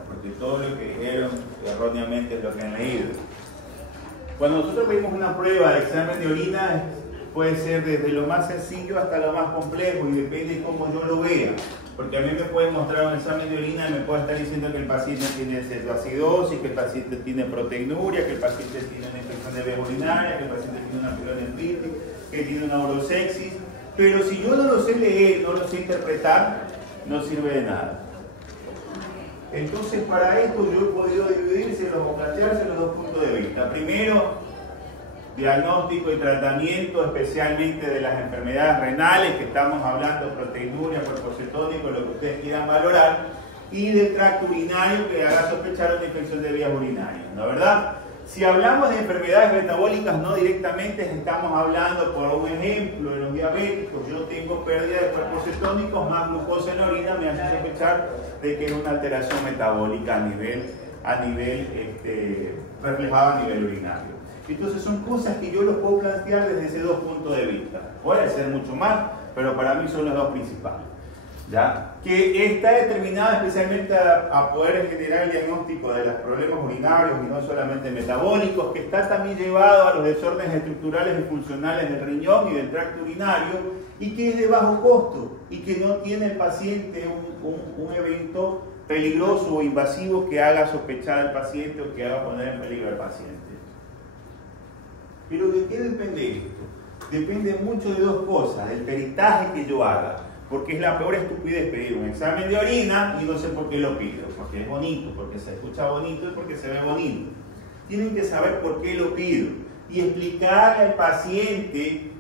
Porque todo lo que dijeron erróneamente es lo que han leído. Cuando nosotros pedimos una prueba de examen de orina, puede ser desde lo más sencillo hasta lo más complejo y depende de cómo yo lo vea. Porque a mí me pueden mostrar un examen de orina y me puede estar diciendo que el paciente tiene cetoacidosis, que el paciente tiene proteinuria, que el paciente tiene una infección de vías urinarias, que el paciente tiene una pielonefritis, que tiene una urosexis. Pero si yo no lo sé leer, no lo sé interpretar, no sirve de nada. Entonces, para esto yo he podido dividirse o plantearse los dos puntos de vista. Primero, diagnóstico y tratamiento, especialmente de las enfermedades renales, que estamos hablando, proteinuria, cuerpo cetónico, lo que ustedes quieran valorar, y del tracto urinario que haga sospechar una infección de vías urinarias, ¿no es verdad? Si hablamos de enfermedades metabólicas no directamente, estamos hablando, por un ejemplo, de los diabéticos, yo tengo pérdida de cuerpos cetónicos, más glucosa en la orina, me hace sospechar de que es una alteración metabólica reflejada a nivel urinario. Entonces son cosas que yo los puedo plantear desde esos dos puntos de vista. Puede ser mucho más, pero para mí son los dos principales. ¿Ya? Que está determinada especialmente a poder generar el diagnóstico de los problemas urinarios y no solamente metabólicos, que está también llevado a los desórdenes estructurales y funcionales del riñón y del tracto urinario, y que es de bajo costo y que no tiene el paciente un evento peligroso o invasivo que haga sospechar al paciente o que haga poner en peligro al paciente. Pero ¿de qué depende esto? Depende mucho de dos cosas, del peritaje que yo haga. Porque es la peor estupidez pedir un examen de orina y no sé por qué lo pido. Porque es bonito, porque se escucha bonito y porque se ve bonito. Tienen que saber por qué lo pido y explicarle al paciente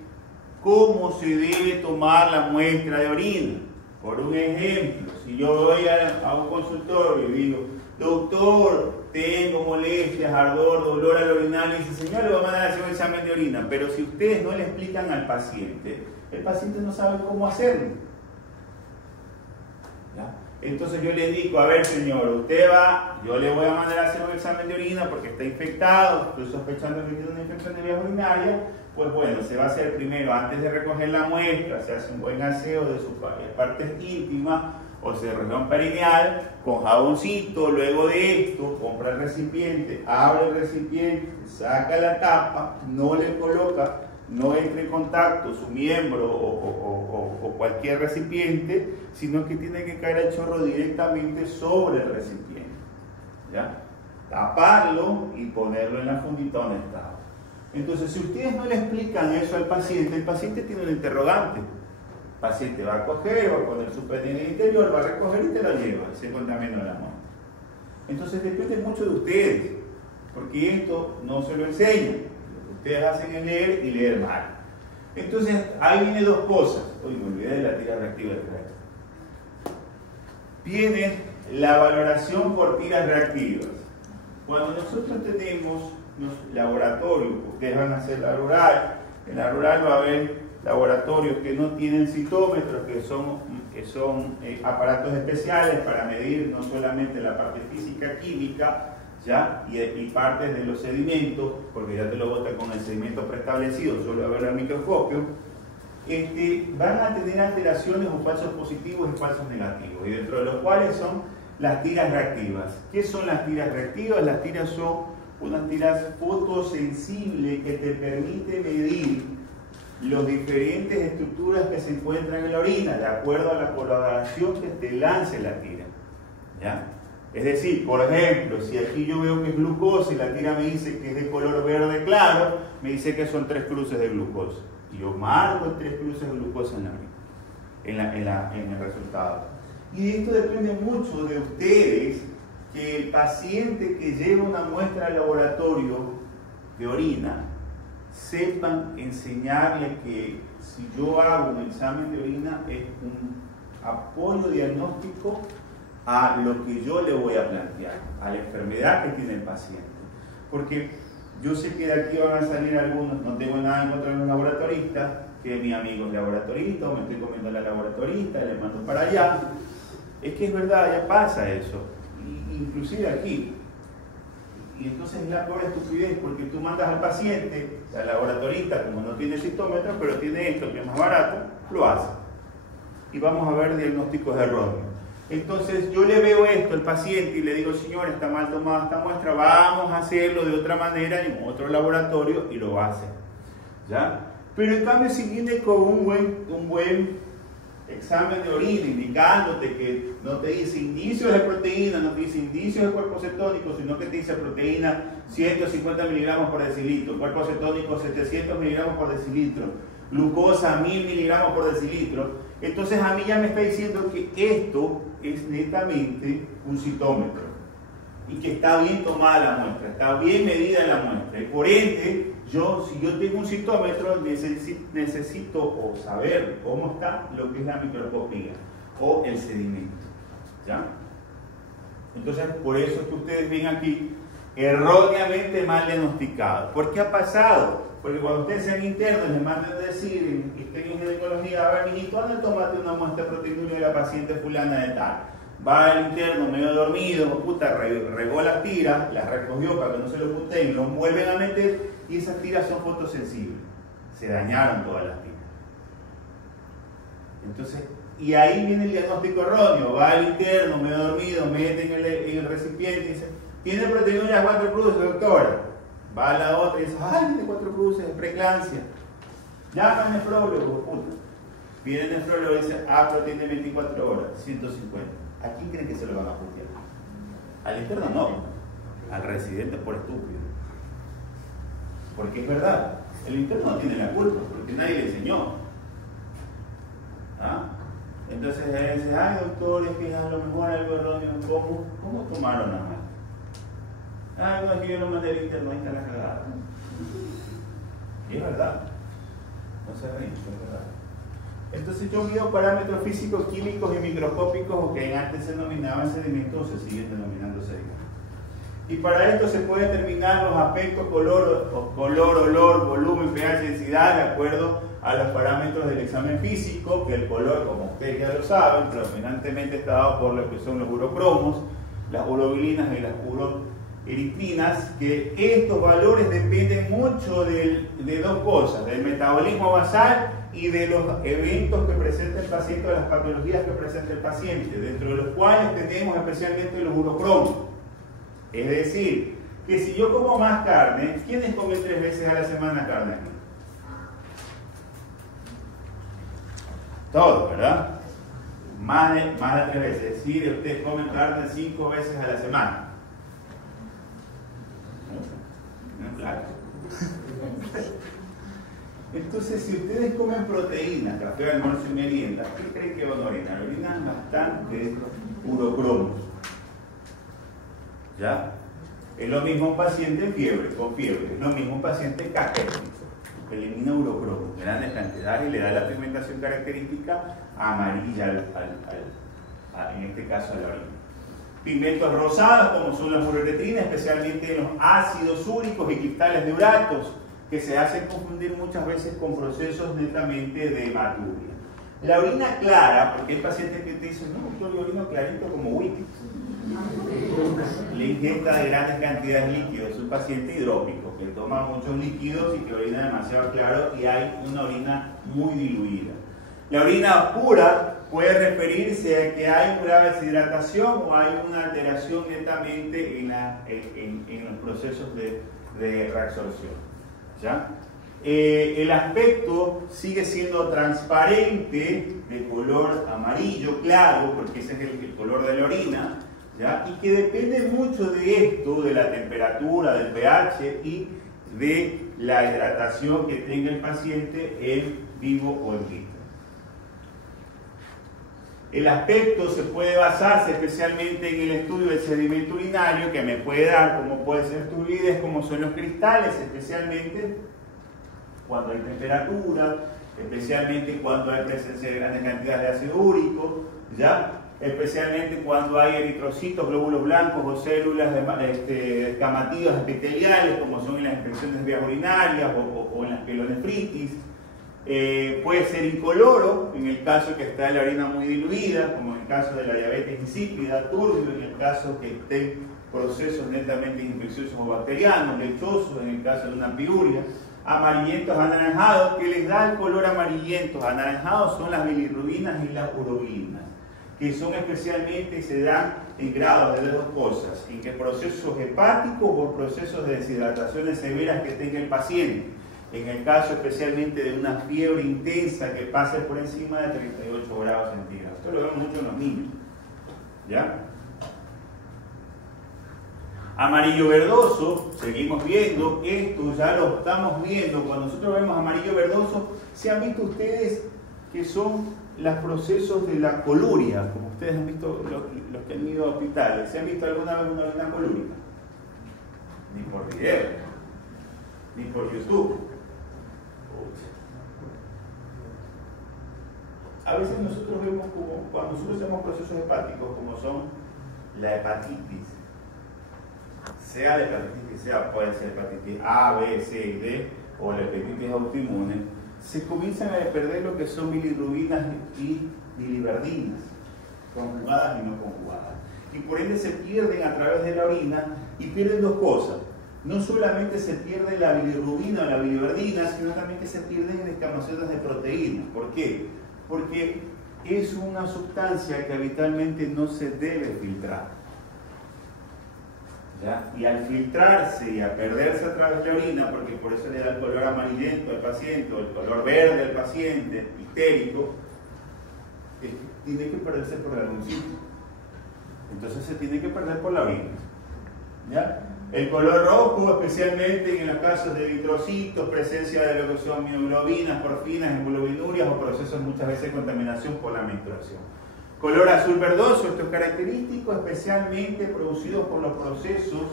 cómo se debe tomar la muestra de orina. Por un ejemplo, si yo voy a un consultorio y digo, doctor, tengo molestias, ardor, dolor al orinar, y dice, señor, le va a mandar a hacer un examen de orina. Pero si ustedes no le explican al paciente, el paciente no sabe cómo hacerlo. ¿Ya? Entonces yo le digo, a ver, señor, usted va, yo le voy a mandar a hacer un examen de orina porque está infectado, estoy sospechando que tiene una infección de vías urinarias. Pues bueno, se va a hacer primero, antes de recoger la muestra, se hace un buen aseo de sus partes íntimas o se región perineal con jaboncito. Luego de esto, compra el recipiente, abre el recipiente, saca la tapa, no le coloca, no entra en contacto su miembro o cualquier recipiente, sino que tiene que caer el chorro directamente sobre el recipiente. ¿Ya? Taparlo y ponerlo en la fundita donde está. Entonces, si ustedes no le explican eso al paciente, el paciente tiene un interrogante. El paciente va a coger, va a poner su pene en el interior, va a recoger y te lo lleva, y se contamina la mano. Entonces, depende mucho de ustedes, porque esto no se lo enseñan. Lo que ustedes hacen es leer y leer mal. Entonces, ahí viene dos cosas. Uy, me olvidé de la tira reactiva de traer. Viene la valoración por tiras reactivas. Cuando nosotros tenemos laboratorios, ustedes van a hacer la rural, en la rural va a haber laboratorios que no tienen citómetros, que son aparatos especiales para medir no solamente la parte física, química, ¿ya? Y partes de los sedimentos, porque ya te lo botan con el sedimento preestablecido, solo a ver al microscopio, van a tener alteraciones o falsos positivos y falsos negativos, y dentro de los cuales son las tiras reactivas. ¿Qué son las tiras reactivas? Las tiras son unas tiras fotosensibles que te permite medir las diferentes estructuras que se encuentran en la orina, de acuerdo a la coloración que te lance la tira. ¿Ya? Es decir, por ejemplo, si aquí yo veo que es glucosa y la tira me dice que es de color verde claro, me dice que son 3 cruces de glucosa. Y yo marco 3 cruces de glucosa en el resultado. Y esto depende mucho de ustedes, que el paciente que lleva una muestra al laboratorio de orina sepan enseñarle que si yo hago un examen de orina es un apoyo diagnóstico a lo que yo le voy a plantear, a la enfermedad que tiene el paciente. Porque yo sé que de aquí van a salir algunos, no tengo nada en contra de un laboratorista, que mi amigo es laboratorista, o me estoy comiendo a la laboratorista, le mando para allá. Es que es verdad, ya pasa eso. Inclusive aquí. Y entonces es la peor estupidez, porque tú mandas al paciente, al laboratorista, como no tiene citómetro, pero tiene esto que es más barato, lo hace. Y vamos a ver diagnósticos erróneos. Entonces yo le veo esto al paciente y le digo, señor, está mal tomada esta muestra, vamos a hacerlo de otra manera en otro laboratorio, y lo hace. ¿Ya? Pero en cambio, si viene con un buen examen de orina indicándote que no te dice indicios de proteína, no te dice indicios de cuerpo cetónico, sino que te dice proteína 150 miligramos por decilitro, cuerpo cetónico 700 miligramos por decilitro, glucosa 1000 miligramos por decilitro, entonces a mí ya me está diciendo que esto es netamente un citómetro y que está bien tomada la muestra, está bien medida la muestra, y por ende si yo tengo un citómetro, necesito o saber cómo está lo que es la microscopía o el sedimento. ¿Ya? Entonces, por eso es que ustedes ven aquí erróneamente mal diagnosticado. ¿Por qué ha pasado? Porque cuando ustedes sean internos, les mandan a decir, y estén en ginecología, a ver, mijito, anda, tómate una muestra de proteinúria de la paciente fulana de tal. Va el interno medio dormido, puta, regó las tiras, las recogió para que no se lo puteen, lo vuelven a meter y esas tiras son fotosensibles. Se dañaron todas las tiras. Entonces, y ahí viene el diagnóstico erróneo. Va el interno medio dormido, mete en el recipiente y dice, tiene proteinúria 4 cruces, doctora. Va a la otra y dice, ay, tiene 4 cruces, preeclampsia. Llama al nefrólogo, puta. Viene el nefrólogo y dice, pero tiene 24 horas, 150. ¿A quién creen que se lo van a putear? Al interno no, al residente por estúpido. Porque es verdad, el interno no tiene la culpa, porque nadie le enseñó. ¿Ah? Entonces ella dice, ay doctor, es que a lo mejor algo erróneo, ¿cómo tomaron la mano? Ay, no, es que yo no mandé el interno, ahí está la cagada. Y es verdad, no se ríen, es verdad. Entonces yo mido parámetros físicos, químicos y microscópicos que antes se denominaban sedimentos, se siguen denominando sedimentos. Y para esto se puede determinar los aspectos color, olor, volumen, pH, densidad, de acuerdo a los parámetros del examen físico, que el color, como ustedes ya lo saben, predominantemente está dado por lo que son los urocromos, las urobilinas y las uroeritrinas, que estos valores dependen mucho de dos cosas, del metabolismo basal y de los eventos que presenta el paciente, o las patologías que presenta el paciente, dentro de los cuales tenemos especialmente los urocromos. Es decir, que si yo como más carne, ¿quiénes comen 3 veces a la semana carne aquí? Todos, ¿verdad? Más de 3 veces. Es decir, ustedes comen carne 5 veces a la semana. Claro. Entonces, si ustedes comen proteínas, café, almuerzo y merienda, ¿qué creen que van a orinar? Orinan bastante urocromos. ¿Ya? Es lo mismo un paciente con fiebre, es lo mismo un paciente caquético, que elimina urocromos, grandes cantidades y le da la pigmentación característica amarilla en este caso a la orina. Pigmentos rosados como son las uroretrinas, especialmente en los ácidos úricos y cristales de uratos, que se hacen confundir muchas veces con procesos netamente de hematuria. La orina clara, porque hay pacientes que te dicen, no, yo orino clarito como Wittix. Le inyecta de grandes cantidades de líquidos, es un paciente hidrópico que toma muchos líquidos y que orina demasiado claro y hay una orina muy diluida. La orina oscura puede referirse a que hay una grave deshidratación o hay una alteración netamente en los procesos de reabsorción. ¿Ya? El aspecto sigue siendo transparente, de color amarillo claro, porque ese es el color de la orina, ¿ya? Y que depende mucho de esto, de la temperatura, del pH y de la hidratación que tenga el paciente en vivo o en vitro. El aspecto se puede basarse especialmente en el estudio del sedimento urinario, que me puede dar, como puede ser turbidez, como son los cristales, especialmente cuando hay temperatura, especialmente cuando hay presencia de grandes cantidades de ácido úrico, ¿ya? Especialmente cuando hay eritrocitos, glóbulos blancos o células escamativas epiteliales, como son en las infecciones de vías urinarias o en las pielonefritis. Puede ser incoloro, en el caso que está la orina muy diluida, como en el caso de la diabetes insípida, turbio, en el caso que estén procesos netamente infecciosos o bacterianos, lechosos, en el caso de una piuria. Amarillentos, anaranjados, ¿qué les da el color amarillento? Anaranjados son las bilirrubinas y las urobilinas, que son especialmente, se dan en grados de dos cosas, en que procesos hepáticos o procesos de deshidrataciones severas que tenga el paciente, en el caso especialmente de una fiebre intensa que pase por encima de 38 grados centígrados. Esto lo vemos mucho en los niños, ¿ya? Amarillo verdoso, seguimos viendo, esto ya lo estamos viendo, cuando nosotros vemos amarillo verdoso, ¿se han visto ustedes que son los procesos de la coluria? Como ustedes han visto, los que han ido a hospitales, ¿se han visto alguna vez una orina colúrica? Ni por video, ni por YouTube. A veces nosotros vemos como, cuando nosotros hacemos procesos hepáticos, como son la hepatitis, sea la hepatitis que sea, puede ser hepatitis A, B, C y D, o la hepatitis autoinmune, se comienzan a perder lo que son bilirrubinas y biliverdinas, conjugadas y no conjugadas. Y por ende se pierden a través de la orina y pierden dos cosas. No solamente se pierde la bilirrubina o la biliverdina, sino también que se pierden descamaciones de proteínas. ¿Por qué? Porque es una sustancia que habitualmente no se debe filtrar. ¿Ya? Y al filtrarse y a perderse a través de la orina, porque por eso le da el color amarillento al paciente o el color verde al paciente, histérico, tiene que perderse por algún sitio. Entonces se tiene que perder por la orina. ¿Ya? El color rojo, especialmente en los casos de eritrocitos, presencia de lo que son mioglobinas, porfinas, hemoglobinurias o procesos muchas veces de contaminación por la menstruación. Color azul verdoso, esto es característico, especialmente producido por los procesos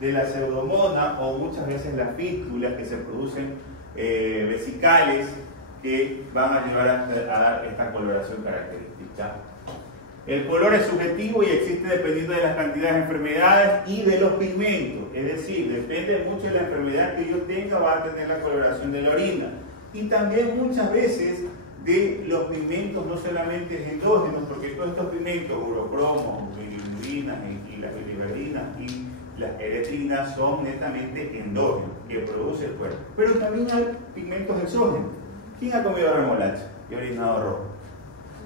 de la pseudomona o muchas veces las fístulas que se producen vesicales que van a llevar a dar esta coloración característica. El color es subjetivo y existe dependiendo de las cantidades de enfermedades y de los pigmentos, es decir, depende mucho de la enfermedad que yo tenga, va a tener la coloración de la orina. Y también muchas veces de los pigmentos no solamente endógenos, porque todos estos pigmentos, urocromos, bilirrubinas y las biliverdina y las eretrinas son netamente endógenos, que produce el cuerpo. Pero también hay pigmentos exógenos. ¿Quién ha comido remolacha y orinado rojo?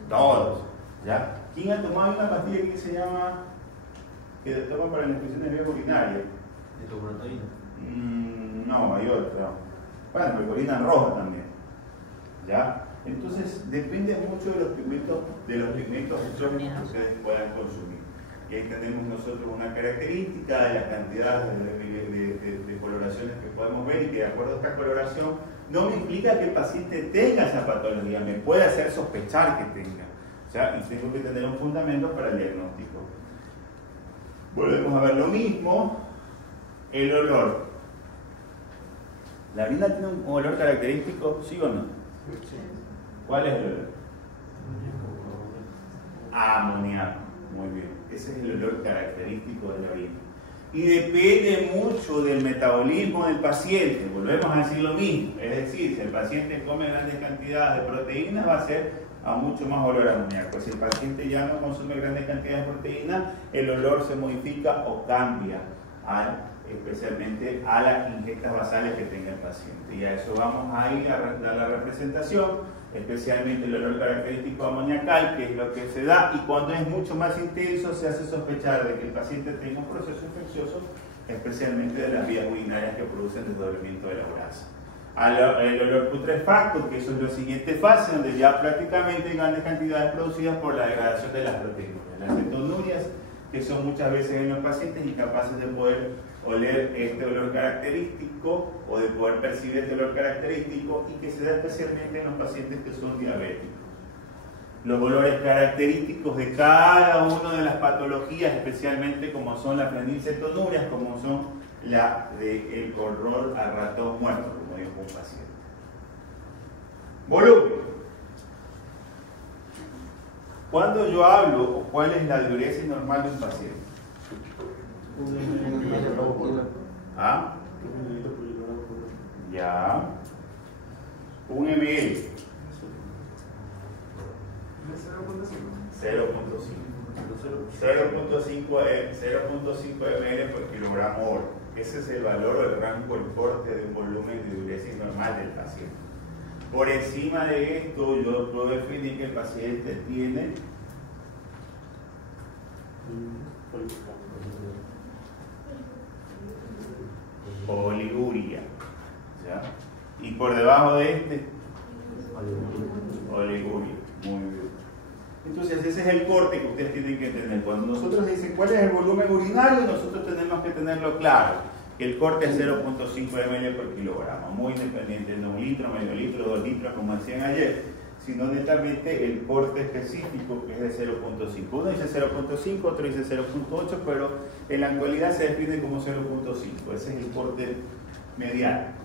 Todos, ¿ya? ¿Quién ha tomado una pastilla que se llama, que toma para las infecciones de vías urinarias? No, hay otra. Bueno, porque orinan roja también, ¿ya? Entonces, depende mucho de los pigmentos exógenos que ustedes puedan consumir. Y ahí tenemos nosotros una característica de las cantidades de coloraciones que podemos ver y que de acuerdo a esta coloración no me implica que el paciente tenga esa patología, me puede hacer sospechar que tenga. O sea, y tengo que tener un fundamento para el diagnóstico. Volvemos a ver lo mismo, el olor. ¿La orina tiene un olor característico, sí o no? Sí. ¿Cuál es el olor? Amoníaco. Muy bien. Ese es el olor característico de la orina. Y depende mucho del metabolismo del paciente. Volvemos a decir lo mismo. Es decir, si el paciente come grandes cantidades de proteínas, va a ser a mucho más olor a amoníaco. Si el paciente ya no consume grandes cantidades de proteínas, el olor se modifica o cambia, especialmente a las ingestas basales que tenga el paciente. Y a eso vamos a ir a dar la representación, especialmente el olor característico amoniacal, que es lo que se da, y cuando es mucho más intenso se hace sospechar de que el paciente tenga un proceso infeccioso, especialmente de las vías urinarias que producen desdoblamiento de la grasa. El olor putrefacto, que eso es la siguiente fase, donde ya prácticamente hay grandes cantidades producidas por la degradación de las proteínas, las cetonurias, que son muchas veces en los pacientes incapaces de poder oler este olor característico o de poder percibir este olor característico y que se da especialmente en los pacientes que son diabéticos. Los olores característicos de cada una de las patologías, especialmente como son las fenilcetonurias, como son el olor a ratón muerto, como dijo un paciente. Volumen. Cuando yo hablo, o cuál es la diuresis normal de un paciente. ¿Ah? Ya. 1 ml. 0.5 ml por kilogramo hora. Ese es el valor o el rango, el corte de un volumen de diuresis normal del paciente. Por encima de esto, yo puedo definir que el paciente tiene oliguria, ¿ya? Y por debajo de este, oliguria. Muy bien. Entonces ese es el corte que ustedes tienen que entender. Cuando nosotros dicen cuál es el volumen urinario, nosotros tenemos que tenerlo claro. El corte es 0.5 ml por kilogramo, muy independiente de 1 litro, medio litro, 2 litros, como decían ayer, sino netamente el corte específico que es de 0.5. Uno dice 0.5, otro dice 0.8, pero en la actualidad se define como 0.5. Ese es el corte mediano.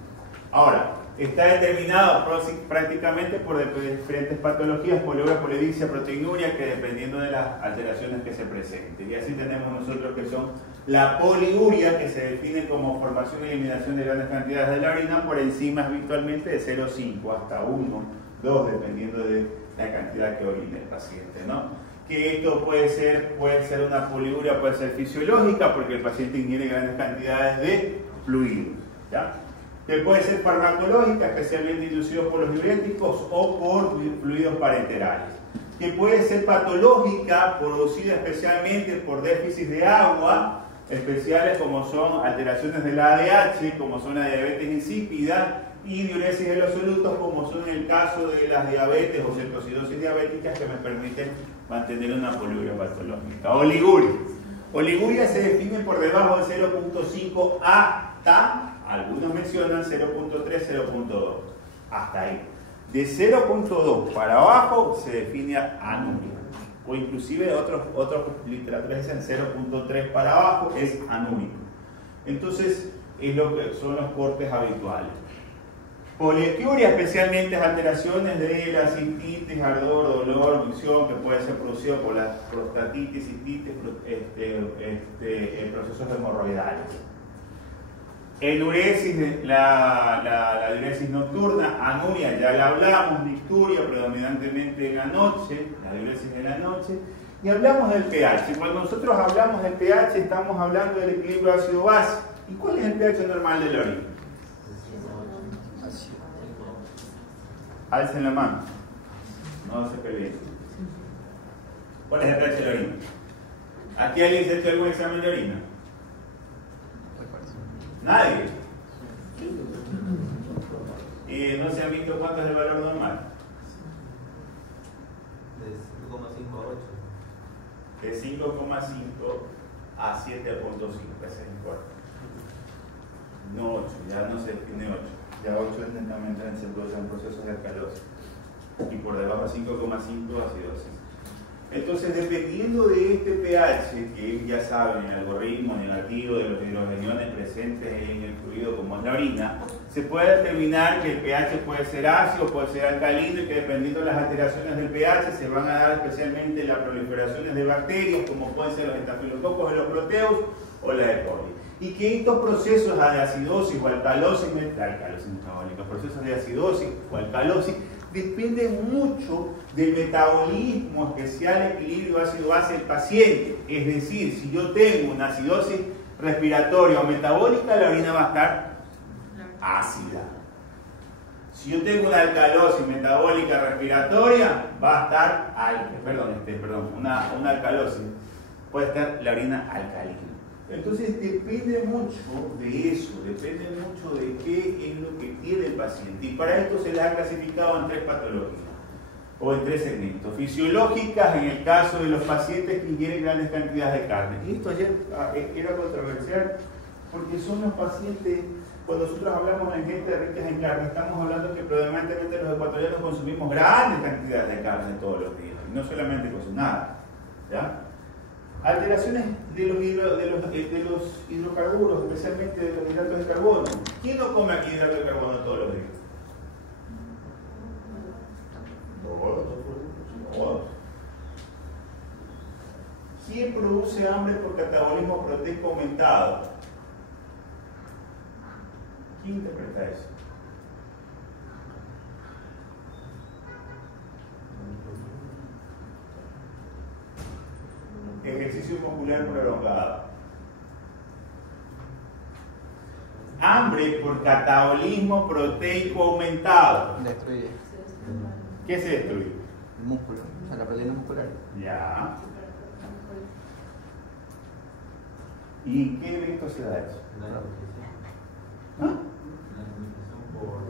Ahora, está determinado prácticamente por diferentes patologías, poliuria, polidipsia, proteinuria, que dependiendo de las alteraciones que se presenten. Y así tenemos nosotros que son la poliuria, que se define como formación y eliminación de grandes cantidades de la orina por enzimas habitualmente de 0,5 hasta 1, 2, dependiendo de la cantidad que orina el paciente, ¿no? Que esto puede ser una poliuria, puede ser fisiológica, porque el paciente ingiere grandes cantidades de fluidos, ¿ya? Que puede ser farmacológica, especialmente inducido por los diuréticos o por fluidos parenterales. Que puede ser patológica, producida especialmente por déficit de agua, especiales como son alteraciones del ADH, como son la diabetes insípida, y diuresis de los solutos, como son en el caso de las diabetes o cetoacidosis diabéticas, que me permiten mantener una poliuria patológica. Oliguria. Oliguria se define por debajo de 0.5 hasta, algunos mencionan 0.3, 0.2. Hasta ahí. De 0.2 para abajo se define anuria. O inclusive otros literaturas dicen 0.3 para abajo es anúrico. Entonces, es lo que son los cortes habituales. Poliequiuria, especialmente alteraciones de la cistitis, ardor, dolor, micción, que puede ser producido por la prostatitis, cistitis, procesos hemorroidales. Enuresis, la diuresis nocturna, anuria, ya la hablamos, dicturia, predominantemente en la noche, la diuresis de la noche. Y hablamos del pH. Cuando nosotros hablamos del pH, estamos hablando del equilibrio ácido-base. ¿Y cuál es el pH normal de la orina? Alcen la mano. No se peleen. ¿Cuál es el pH de la orina? ¿Aquí alguien se ha hecho algún examen de orina? Nadie. ¿Y no se han visto cuánto es el valor normal? De 5,5 a 8. De 5,5 a 7.5, ese es el cuarto. No 8, ya no se define 8. Ya 8 es lentamente se producen procesos de alcalosis. Y por debajo de 5,5 acidosis. Entonces, dependiendo de este pH, que ya saben, el algoritmo negativo de los hidrogeniones presentes en el fluido como es la orina, se puede determinar que el pH puede ser ácido, puede ser alcalino y que dependiendo de las alteraciones del pH se van a dar especialmente las proliferaciones de bacterias como pueden ser los estafilococos de los proteus o la E. coli. Y que estos procesos de acidosis o alcalosis metabólica, procesos de acidosis o alcalosis dependen mucho del metabolismo especial, equilibrio ácido-base del paciente. Es decir, si yo tengo una acidosis respiratoria o metabólica, la orina va a estar ácida. Si yo tengo una alcalosis metabólica respiratoria, va a estar una alcalosis, puede estar la orina alcalina. Entonces depende mucho de eso, depende mucho de qué es lo que tiene el paciente. Y para esto se les ha clasificado en 3 patologías, o en 3 segmentos. Fisiológicas, en el caso de los pacientes que ingieren grandes cantidades de carne. Y esto ayer era controversial, porque son los pacientes, cuando nosotros hablamos en gente rica en carne, estamos hablando que predominantemente los ecuatorianos consumimos grandes cantidades de carne todos los días, y no solamente cocinadas, ¿ya? Alteraciones de los hidrocarburos, especialmente de los hidratos de carbono. ¿Quién no come aquí hidratos de carbono todos los días? Todos. ¿Quién produce hambre por catabolismo proteico aumentado? ¿Quién interpreta eso? Ejercicio muscular prolongado. Hambre por catabolismo proteico aumentado. Destruye ¿Qué se destruye? el músculo, o sea, la proteína muscular. Ya. ¿Y en qué evento se da eso? La nutrición. ¿Ah? La nutrición por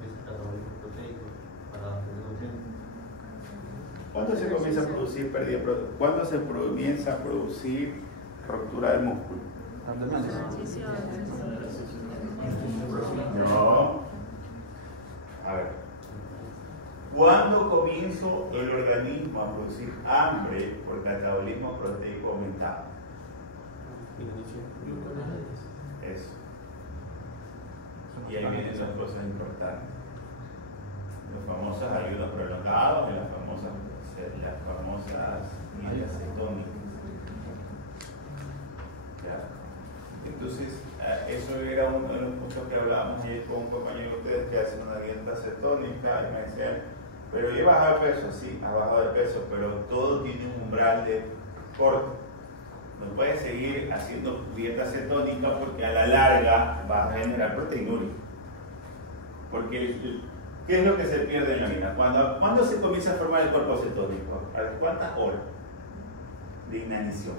ese catabolismo proteico para tener nutrientes. ¿Cuándo se comienza a producir pérdida? ¿Cuándo se comienza a producir ruptura del músculo? No. A ver. ¿Cuándo comienza el organismo a producir hambre por catabolismo proteico aumentado? Eso. Y ahí vienen las cosas importantes. Los famosos ayunos prolongados y las famosas medias cetónicas. ¿Ya? Entonces, eso era uno de los puntos que hablábamos ayer con un compañero de ustedes que hacen una dieta cetónica y me decían, pero yo he bajado de peso, sí, has bajado de peso, pero todo tiene un umbral de corte. No puedes seguir haciendo dieta cetónica porque a la larga vas a generar proteinuria. Porque ¿qué es lo que se pierde en la orina? ¿Cuándo se comienza a formar el cuerpo cetónico? ¿A cuántas horas de inanición?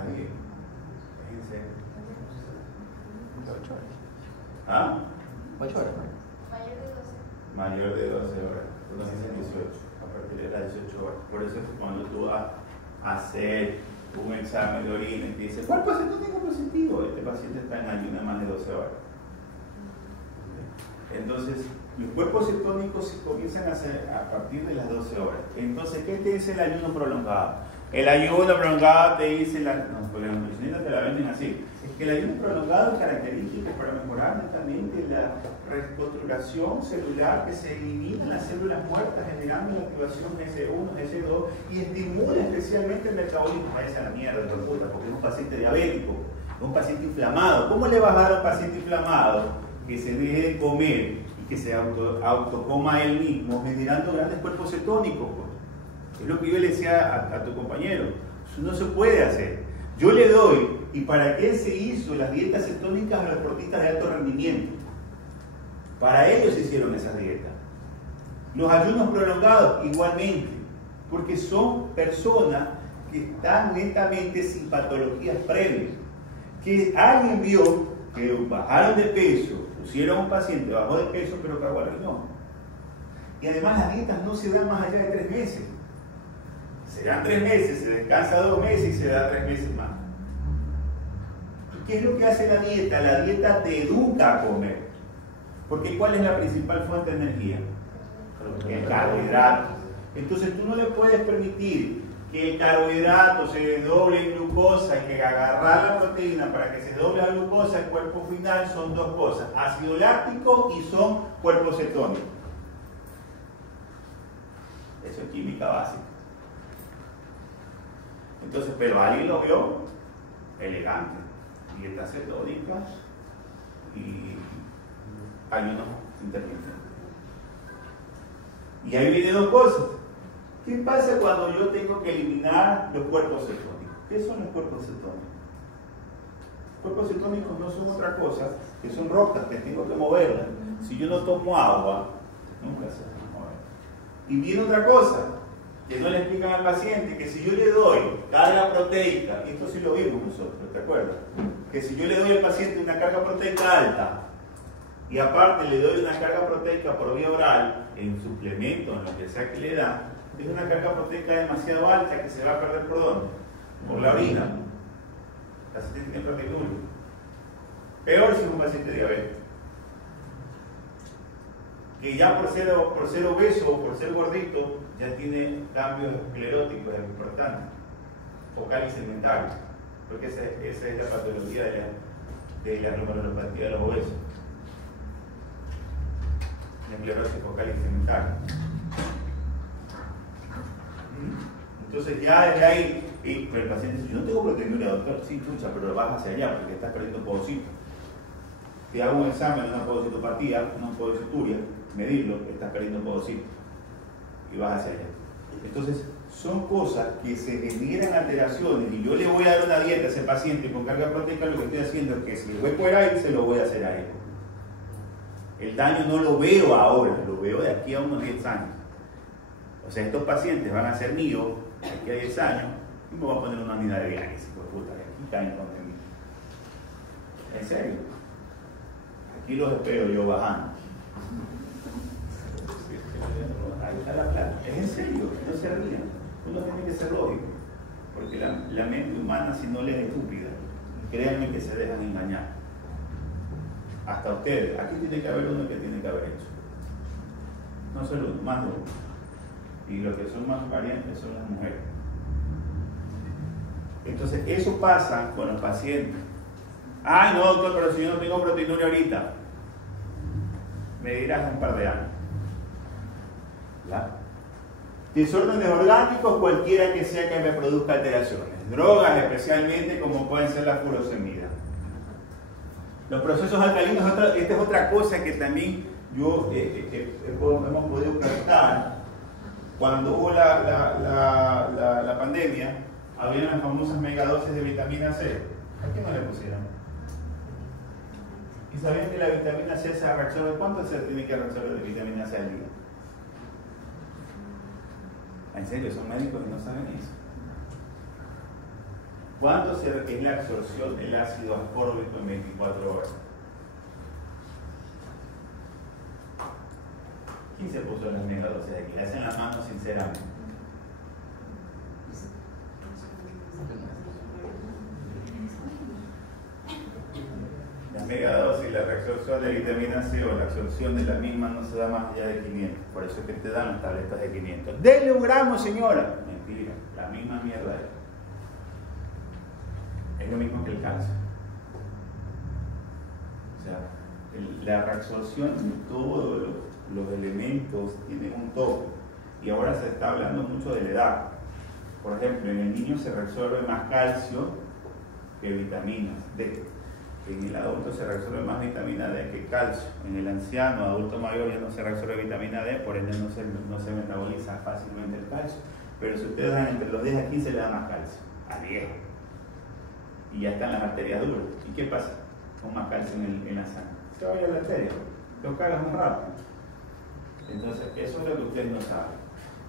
¿Alguien? Fíjense. 8 horas. ¿Ah? 8 horas. hacer un examen de orina y te dice, cuerpo cetónico positivo, este paciente está en ayuno más de 12 horas. Entonces, los cuerpos cetónicos se comienzan a hacer a partir de las 12 horas. Entonces, ¿qué te dice el ayuno prolongado? El ayuno prolongado te dice, porque los nutricionistas te la venden así, es que el ayuno prolongado es característico para mejorar netamente la reestructuración celular, que se eliminan las células muertas generando la activación GC1, GC2 y estimula especialmente el metabolismo. Váyase a la mierda, por puta, porque es un paciente diabético, es un paciente inflamado. ¿Cómo le vas a dar a un paciente inflamado que se deje de comer y que se autocoma a él mismo generando grandes cuerpos cetónicos? Es lo que yo le decía a tu compañero, eso no se puede hacer. Yo le doy, ¿y para qué se hizo las dietas cetónicas a los deportistas de alto rendimiento? Para ellos se hicieron esas dietas. Los ayunos prolongados igualmente, porque son personas que están netamente sin patologías previas, que alguien vio que bajaron de peso, pusieron a un paciente, bajó de peso pero cagó al riñón. Y además las dietas no se dan más allá de 3 meses. Se dan 3 meses, se descansa 2 meses y se da 3 meses más. ¿Y qué es lo que hace la dieta? La dieta te educa a comer. Porque ¿cuál es la principal fuente de energía? El carbohidrato. Entonces tú no le puedes permitir que el carbohidrato se desdoble en glucosa y que agarrar la proteína para que se doble la glucosa, el cuerpo final son 2 cosas, ácido láctico y son cuerpos cetónicos. Eso es química básica. Entonces, pero alguien lo vio elegante, dieta cetónica y ayuno intermitente. Y ahí vienen 2 cosas. ¿Qué pasa cuando yo tengo que eliminar los cuerpos cetónicos? ¿Qué son los cuerpos cetónicos? Los cuerpos cetónicos no son otra cosa que son rocas que tengo que moverlas. Si yo no tomo agua, nunca se van a mover. Y viene otra cosa que no le explican al paciente, que si yo le doy carga proteica, esto sí lo vimos nosotros, ¿te acuerdas? Que si yo le doy al paciente una carga proteica alta y aparte le doy una carga proteica por vía oral, en suplemento, en lo que sea que le da, es una carga proteica demasiado alta que se va a perder por ¿dónde? Por la orina. El paciente tiene proteinuria. Peor si es un paciente diabético, que ya por ser obeso o por ser gordito ya tiene cambios escleróticos importantes, focal y segmentario, porque esa es la patología de la glomerulopatía de los obesos, la esclerosis focal y segmentaria. Entonces ya desde ahí, pero el paciente dice, yo no tengo proteinuria, doctor, sí, chucha, pero vas hacia allá porque estás perdiendo podocito. Te hago un examen de una podocitopatía, una podocituria, medirlo, estás perdiendo podocito y vas hacia allá. Entonces, son cosas que se generan alteraciones y yo le voy a dar una dieta a ese paciente con carga proteica, lo que estoy haciendo es que si le voy por ahí, se lo voy a hacer a él. El daño no lo veo ahora, lo veo de aquí a unos 10 años. O sea, estos pacientes van a ser míos de aquí a 10 años y me voy a poner una unidad de diálisis, por puta, que aquí caen contenido. En serio. Aquí los espero yo bajando. Ahí está la plata. Es en serio, no se rían. Uno tiene que ser lógico. Porque la mente humana, si no le es estúpida, créanme que se dejan engañar. Hasta ustedes. Aquí tiene que haber uno que tiene que haber hecho. No solo uno, más de uno. Y los que son más variantes son las mujeres. Entonces, eso pasa con los pacientes. Ay, no, doctor, pero si yo no tengo proteinuria ahorita, me dirás en un par de años. ¿Ya? Desórdenes orgánicos, cualquiera que sea que me produzca alteraciones. Drogas, especialmente, como pueden ser las furosemidas. Los procesos alcalinos, esta es otra cosa que también hemos podido captar. Cuando hubo la pandemia, había las famosas megadosis de vitamina C. ¿A qué no le pusieron? ¿Y sabían que la vitamina C se reabsorbe? ¿Cuánto se tiene que reabsorber de vitamina C al día? En serio, son médicos y no saben eso. ¿Cuánto es la absorción del ácido ascórbico en 24 horas? ¿Quién se puso en las megadosis aquí? Le hacen la mano sinceramente. megadosis, la reabsorción de vitamina C o la absorción de la misma no se da más allá de 500. Por eso es que te dan las tabletas de 500. ¡Denle un gramo, señora! Mentira, la misma mierda es lo mismo que el calcio. O sea, la reabsorción de todos los elementos tiene un tope. Y ahora se está hablando mucho de la edad. Por ejemplo, en el niño se reabsorbe más calcio que vitaminas D. En el adulto se reabsorbe más vitamina D que calcio. En el anciano, adulto mayor, ya no se reabsorbe vitamina D, por ende no se metaboliza fácilmente el calcio. Pero si ustedes dan entre los 10 a 15 le dan más calcio, a 10. Y ya están las arterias duras. ¿Y qué pasa con más calcio en la sangre? Se va a ir a la arteria, lo cagas más rápido. Entonces, eso es lo que ustedes no saben.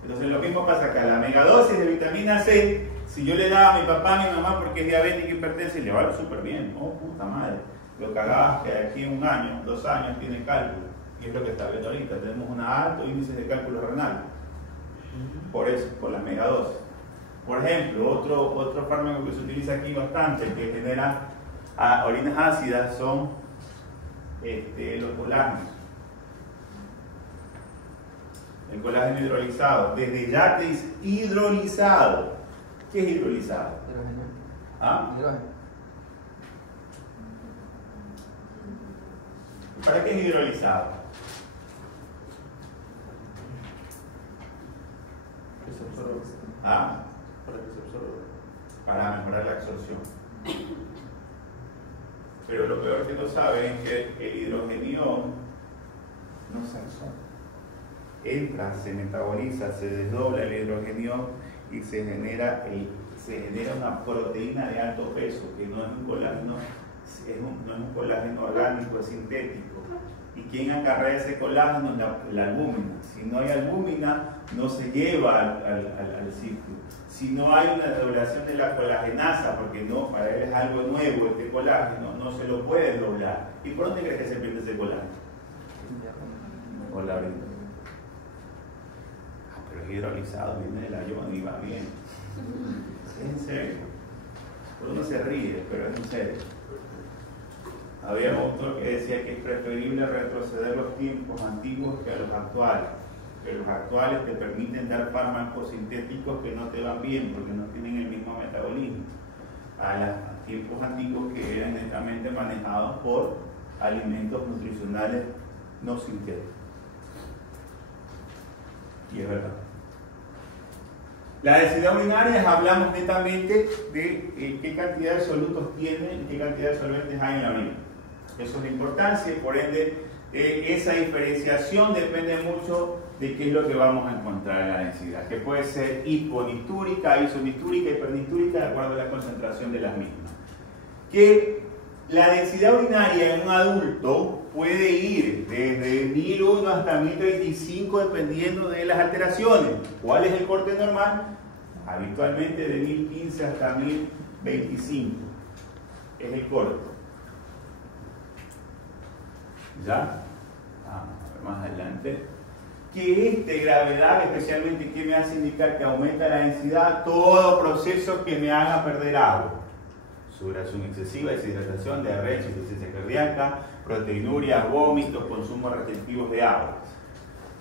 Entonces, lo mismo pasa acá. La megadosis de vitamina C, si yo le daba a mi papá, a mi mamá, porque es diabética y hipertensa, le va súper bien. Oh, puta madre. Lo cagabas que aquí en 1 año, 2 años, tiene cálculo. Y es lo que está viendo ahorita. Tenemos un alto índice de cálculo renal. Por eso, por la megadosis. Por ejemplo, otro fármaco que se utiliza aquí bastante, que genera orinas ácidas, son los colágenos. El colágeno hidrolizado. Desde ya te dice hidrolizado. ¿Qué es hidrolizado? Hidrógeno. ¿Ah? Hidrógeno. ¿Para qué es hidrolizado? Que se absorbe. ¿Ah? Para que se absorba. Para mejorar la absorción. Pero lo peor que no saben es que el hidrogenión no se absorbe. Entra, se metaboliza, se desdobla el hidrogenión y se genera una proteína de alto peso, que no es un colágeno, no es un colágeno orgánico, es sintético. ¿Y quién acarrea ese colágeno? La albúmina. Si no hay albúmina, no se lleva al ciclo. Si no hay una desdoblación de la colagenasa, porque no, para él es algo nuevo este colágeno, no se lo puede doblar. ¿Y por dónde crees que se pierde ese colágeno? Por la orina. Pero es hidrolizado, viene de la ayuda y va bien. Es en serio. Uno se ríe, pero es en serio. Había un autor que decía que es preferible retroceder los tiempos antiguos que a los actuales. Que los actuales te permiten dar fármacos sintéticos que no te van bien porque no tienen el mismo metabolismo. A los tiempos antiguos que eran netamente manejados por alimentos nutricionales no sintéticos. Y es verdad. La densidad urinaria, hablamos netamente de qué cantidad de solutos tiene y qué cantidad de solventes hay en la orina. Eso es la importancia y por ende esa diferenciación depende mucho de qué es lo que vamos a encontrar en la densidad, que puede ser hiponistúrica, isonistúrica, hipernistúrica, de acuerdo a la concentración de las mismas. Que la densidad urinaria en un adulto puede ir desde 1001 hasta 1035 dependiendo de las alteraciones. ¿Cuál es el corte normal? Habitualmente de 1015 hasta 1025 es el corte. ¿Ya? Vamos a ver más adelante. Que gravedad, especialmente, ¿qué me hace indicar que aumenta la densidad? Todo proceso que me haga perder agua. Sudoración excesiva, deshidratación, diarrea, insuficiencia cardíaca, proteinuria, vómitos, consumos restrictivos de agua.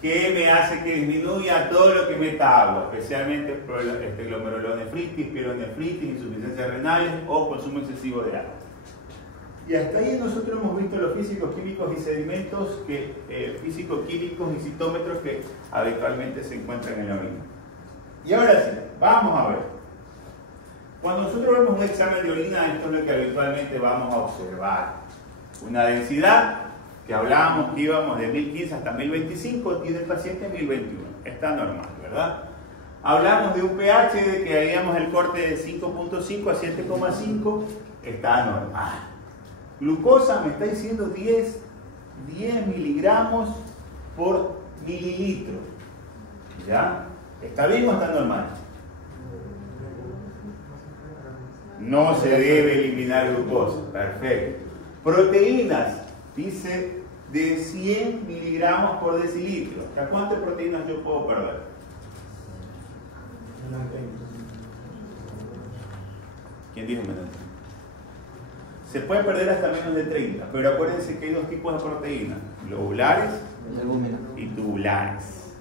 ¿Qué me hace que disminuya todo lo que meta agua? Especialmente glomerulonefritis, pielonefritis, insuficiencias renales o consumo excesivo de agua. Y hasta ahí nosotros hemos visto los físicos, químicos y sedimentos, físicos, químicos y citómetros que habitualmente se encuentran en la orina. Y ahora sí, vamos a ver. Cuando nosotros vemos un examen de orina, esto es lo que habitualmente vamos a observar. Una densidad, que hablábamos que íbamos de 1015 hasta 1025, tiene el paciente 1021. Está normal, ¿verdad? Hablamos de un pH de que haríamos el corte de 5.5 a 7.5, está normal. Glucosa me está diciendo 10 miligramos por mililitro. ¿Ya? ¿Está bien o está normal? No se debe eliminar glucosa. Perfecto. Proteínas, dice de 100 miligramos por decilitro. ¿A cuántas proteínas yo puedo perder? ¿Quién dijo menos? Se puede perder hasta menos de 30, pero acuérdense que hay dos tipos de proteínas, globulares y tubulares.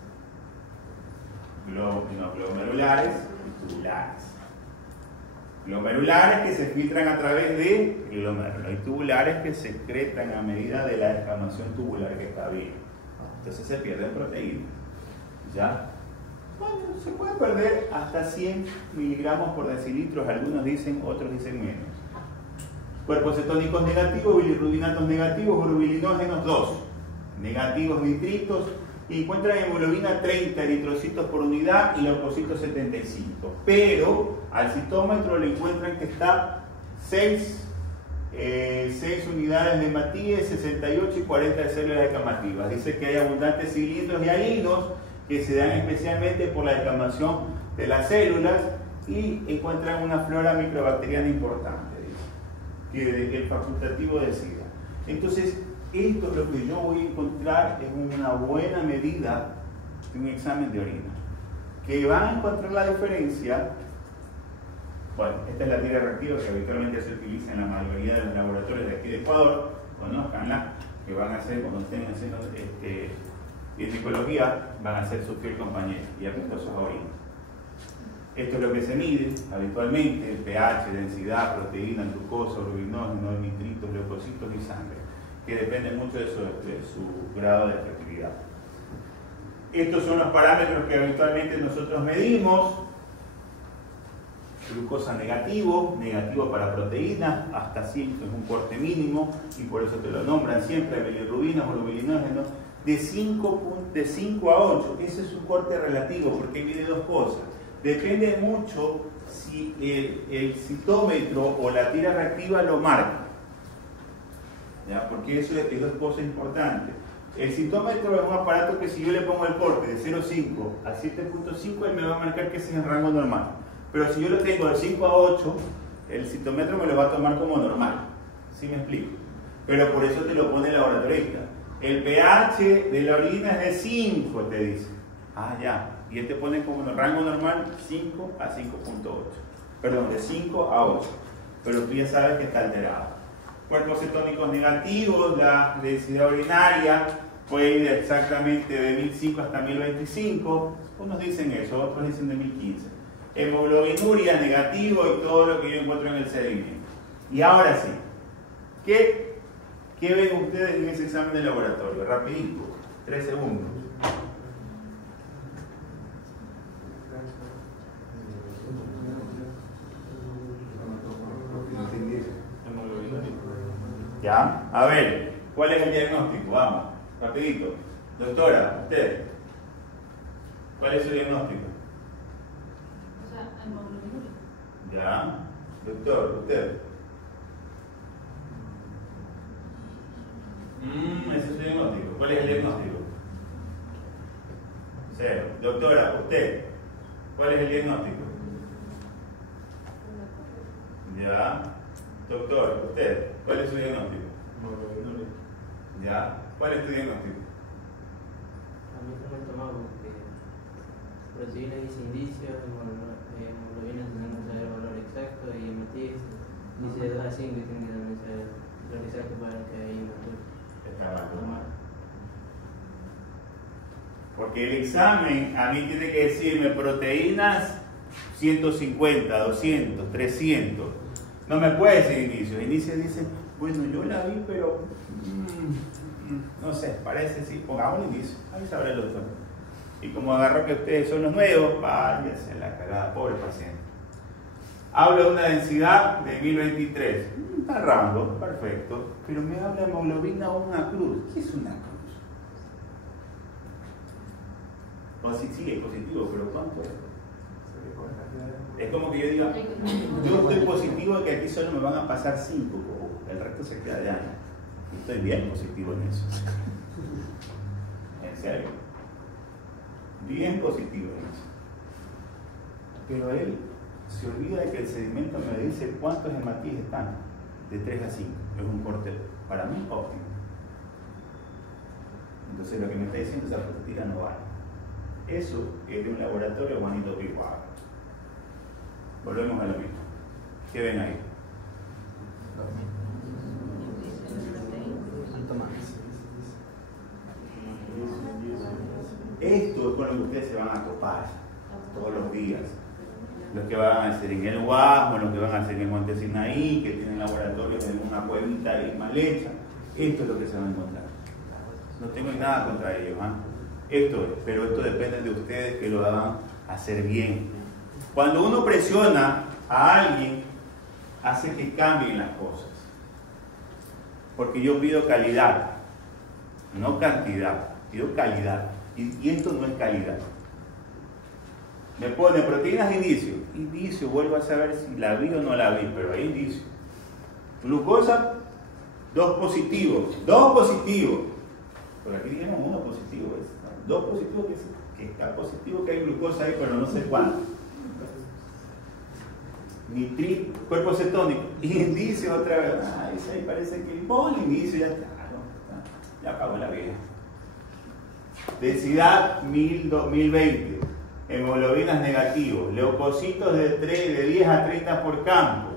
Glomerulares y tubulares. Glomerulares que se filtran a través de glomérulos y tubulares que se secretan a medida de la descamación tubular que está bien. Entonces se pierden proteínas. ¿Ya? Bueno, se puede perder hasta 100 miligramos por decilitros, algunos dicen, otros dicen menos. Cuerpos cetónicos negativos, bilirrubinatos negativos, urobilinógenos 2, negativos nitritos, y encuentran hemoglobina 30 eritrocitos por unidad y leucocitos 75. Pero al citómetro le encuentran que está 6 unidades de hematíes, 68 y 40 de células descamativas. Dice que hay abundantes cilindros y alinos que se dan especialmente por la descamación de las células y encuentran una flora microbacteriana importante, dice, que el facultativo decida. Entonces, esto es lo que yo voy a encontrar es una buena medida de un examen de orina. Que van a encontrar la diferencia. Bueno, esta es la tira reactiva que habitualmente se utiliza en la mayoría de los laboratorios de aquí de Ecuador. Conózcanla, que van a hacer cuando estén haciendo micología, van a ser su fiel compañero y apestosos a orina. Esto es lo que se mide habitualmente: el pH, densidad, proteína, glucosa, urobilinógeno, nitritos, leucocitos y sangre, que depende mucho de su grado de efectividad. Estos son los parámetros que habitualmente nosotros medimos. Glucosa negativo, negativo para proteínas, hasta 100 es un corte mínimo y por eso te lo nombran siempre, bilirrubinas, urobilinógenos, de 5 a 8. Ese es un corte relativo porque mide dos cosas. Depende mucho si el citómetro o la tira reactiva lo marca. ¿Ya? Porque eso es dos cosas importantes. El citómetro es un aparato que si yo le pongo el corte de 0,5 a 7,5, él me va a marcar que ese es el rango normal. Pero si yo lo tengo de 5 a 8, el citómetro me lo va a tomar como normal. ¿Sí me explico? Pero por eso te lo pone el laboratorista. El pH de la orina es de 5, te dice. Ah, ya. Y él te pone como rango normal 5 a 5,8. Perdón, de 5 a 8. Pero tú ya sabes que está alterado. Cuerpos cetónicos negativos, la densidad urinaria puede ir exactamente de 1005 hasta 1025. Unos dicen eso, otros dicen de 1015. Hemoglobinuria negativo y todo lo que yo encuentro en el sedimento. Y ahora sí, ¿qué ven ustedes en ese examen de laboratorio? Rapidito, 3 segundos. ¿Ya? A ver, ¿cuál es el diagnóstico? Vamos, rapidito. Doctora, usted, ¿cuál es su diagnóstico? O sea, hemoglobinuria. ¿Ya? Doctor, usted. Ese es su diagnóstico. ¿Cuál es el diagnóstico? 0. Doctora, usted, ¿cuál es el diagnóstico? ¿Ya? Doctor, usted, ¿cuál es su diagnóstico? ¿Ya? ¿Cuál es tu diagnóstico? A mí se me ha tomado porque por si le dice indicio, hemoglobina tenemos que saber el valor exacto y hematíes dice de 2 a 5 y tiene que también saber el valor exacto para que ahí Está tomar. Porque el examen a mí tiene que decirme proteínas 150, 200, 300. No me puede decir inicio. Inicio dice, bueno, yo la vi, pero no sé, parece sí. Pongamos el inicio. Ahí sabrá el doctor. Y como agarró que ustedes son los nuevos, váyase la cagada, pobre paciente. Habla de una densidad de 1023. Está rango, perfecto. Pero me habla de hemoglobina o una cruz. ¿Qué es una cruz? O sí, es positivo, pero ¿cuánto es? Es como que yo diga, yo estoy positivo de que aquí solo me van a pasar 5, el resto se queda de año. Y estoy bien positivo en eso. En serio. Bien positivo en eso. Pero él se olvida de que el sedimento me dice cuántos hematíes están. De 3 a 5. Es un corte para mí óptimo. Entonces lo que me está diciendo es que esa frutilla no vale. Eso es de un laboratorio Juanito Pijuaga. Volvemos a lo mismo. ¿Qué ven ahí? que ustedes se van a topar todos los días. Los que van a hacer en el Guasmo, los que van a hacer en el Monte Sinaí, que tienen laboratorios en una cuevita ahí mal hecha. Esto es lo que se van a encontrar. No tengo nada contra ellos, Esto es, pero esto depende de ustedes que lo hagan hacer bien. Cuando uno presiona a alguien, hace que cambien las cosas. Porque yo pido calidad, no cantidad, pido calidad. Y esto no es calidad. Me pone proteínas de inicio, vuelvo a saber si la vi o no la vi, pero hay inicio. Glucosa, 2 positivos, por aquí tenemos 1 positivo, 2 positivos que está positivo, que hay glucosa ahí, pero no sé cuánto. Nitril, cuerpo cetónico, inicio otra vez, ese ahí parece que el inicio ya está, ya apagó la vieja. Densidad 1020. Hemoglobinas negativos, leucocitos de 10 a 30 por campos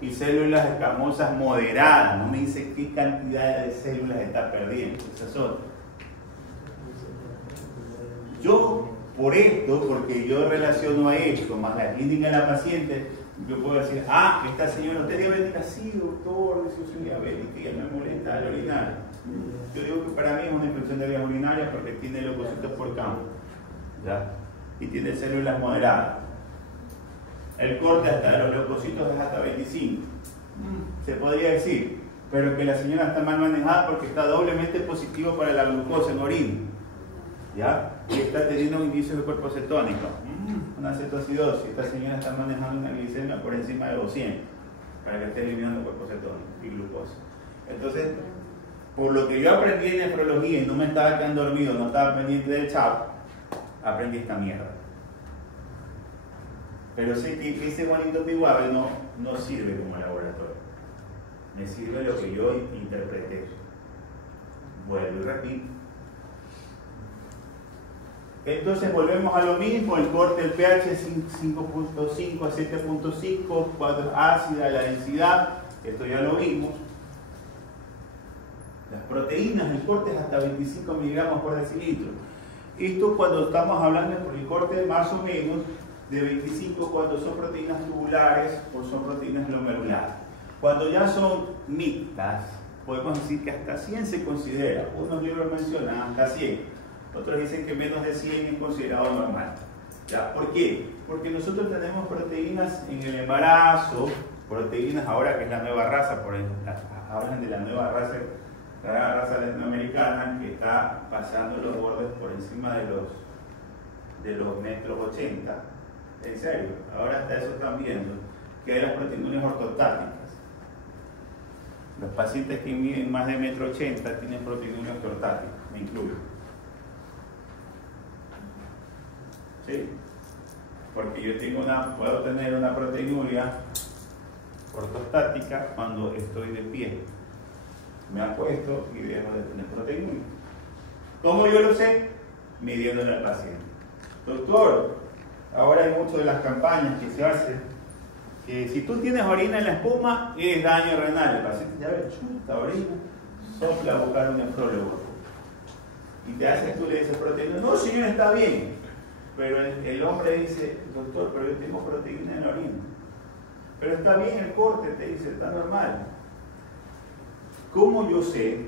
y células escamosas moderadas. No me dice qué cantidad de células está perdiendo. Esas son. Yo, por esto, porque yo relaciono a esto, más la clínica de la paciente, yo puedo decir, esta señora, ¿usted es diabética? Sí, doctor, yo soy diabética y ya me molesta al orinar. Yo digo que para mí es una infección de vías urinarias porque tiene leucocitos por campo. ¿Ya? Y tiene células moderadas. El corte hasta de los leucocitos es hasta 25. Se podría decir, pero que la señora está mal manejada porque está doblemente positivo para la glucosa en orina. ¿Ya? Y está teniendo un inicio de cuerpo cetónico. Una cetoacidosis. Esta señora está manejando una glicemia por encima de 200 para que esté eliminando cuerpo cetónico y glucosa. Entonces, por lo que yo aprendí en nefrología y no me estaba quedando dormido, no estaba pendiente del chap, aprendí esta mierda. Pero sé que ese Juanito Piguave no sirve como laboratorio. Me sirve lo que yo interpreté. Vuelvo y repito. Entonces volvemos a lo mismo, el corte del pH es 5.5 a 7.5, 4 ácida, la densidad, esto ya lo vimos. Las proteínas, el corte es hasta 25 miligramos por decilitro. Esto cuando estamos hablando por el corte más o menos de 25 cuando son proteínas tubulares o son proteínas glomerulares. Cuando ya son mixtas, podemos decir que hasta 100 se considera. Unos libros mencionan hasta 100. Otros dicen que menos de 100 es considerado normal. ¿Ya? ¿Por qué? Porque nosotros tenemos proteínas en el embarazo, proteínas ahora que es la nueva raza, hablan de la nueva raza, la raza latinoamericana que está pasando los bordes por encima de los metros 80. En serio, ahora hasta eso están viendo, que hay las proteínas ortostáticas. Los pacientes que miden más de 1,80 m tienen proteínas ortostáticas, me incluyo. ¿Sí? Porque yo puedo tener una proteinuria ortostática cuando estoy de pie. Me acuesto y dejo de tener proteinuria. ¿Cómo yo lo sé? Midiéndole al paciente. Doctor, ahora hay muchas de las campañas que se hacen que si tú tienes orina en la espuma es daño renal. El paciente ya ve, chuta, orina, sopla a buscar un nefrólogo. Y te haces, tú le dices proteína. No, señor, está bien. Pero el hombre dice, doctor, pero yo tengo proteína en la orina. Pero está bien el corte, te dice, está normal. ¿Cómo yo sé?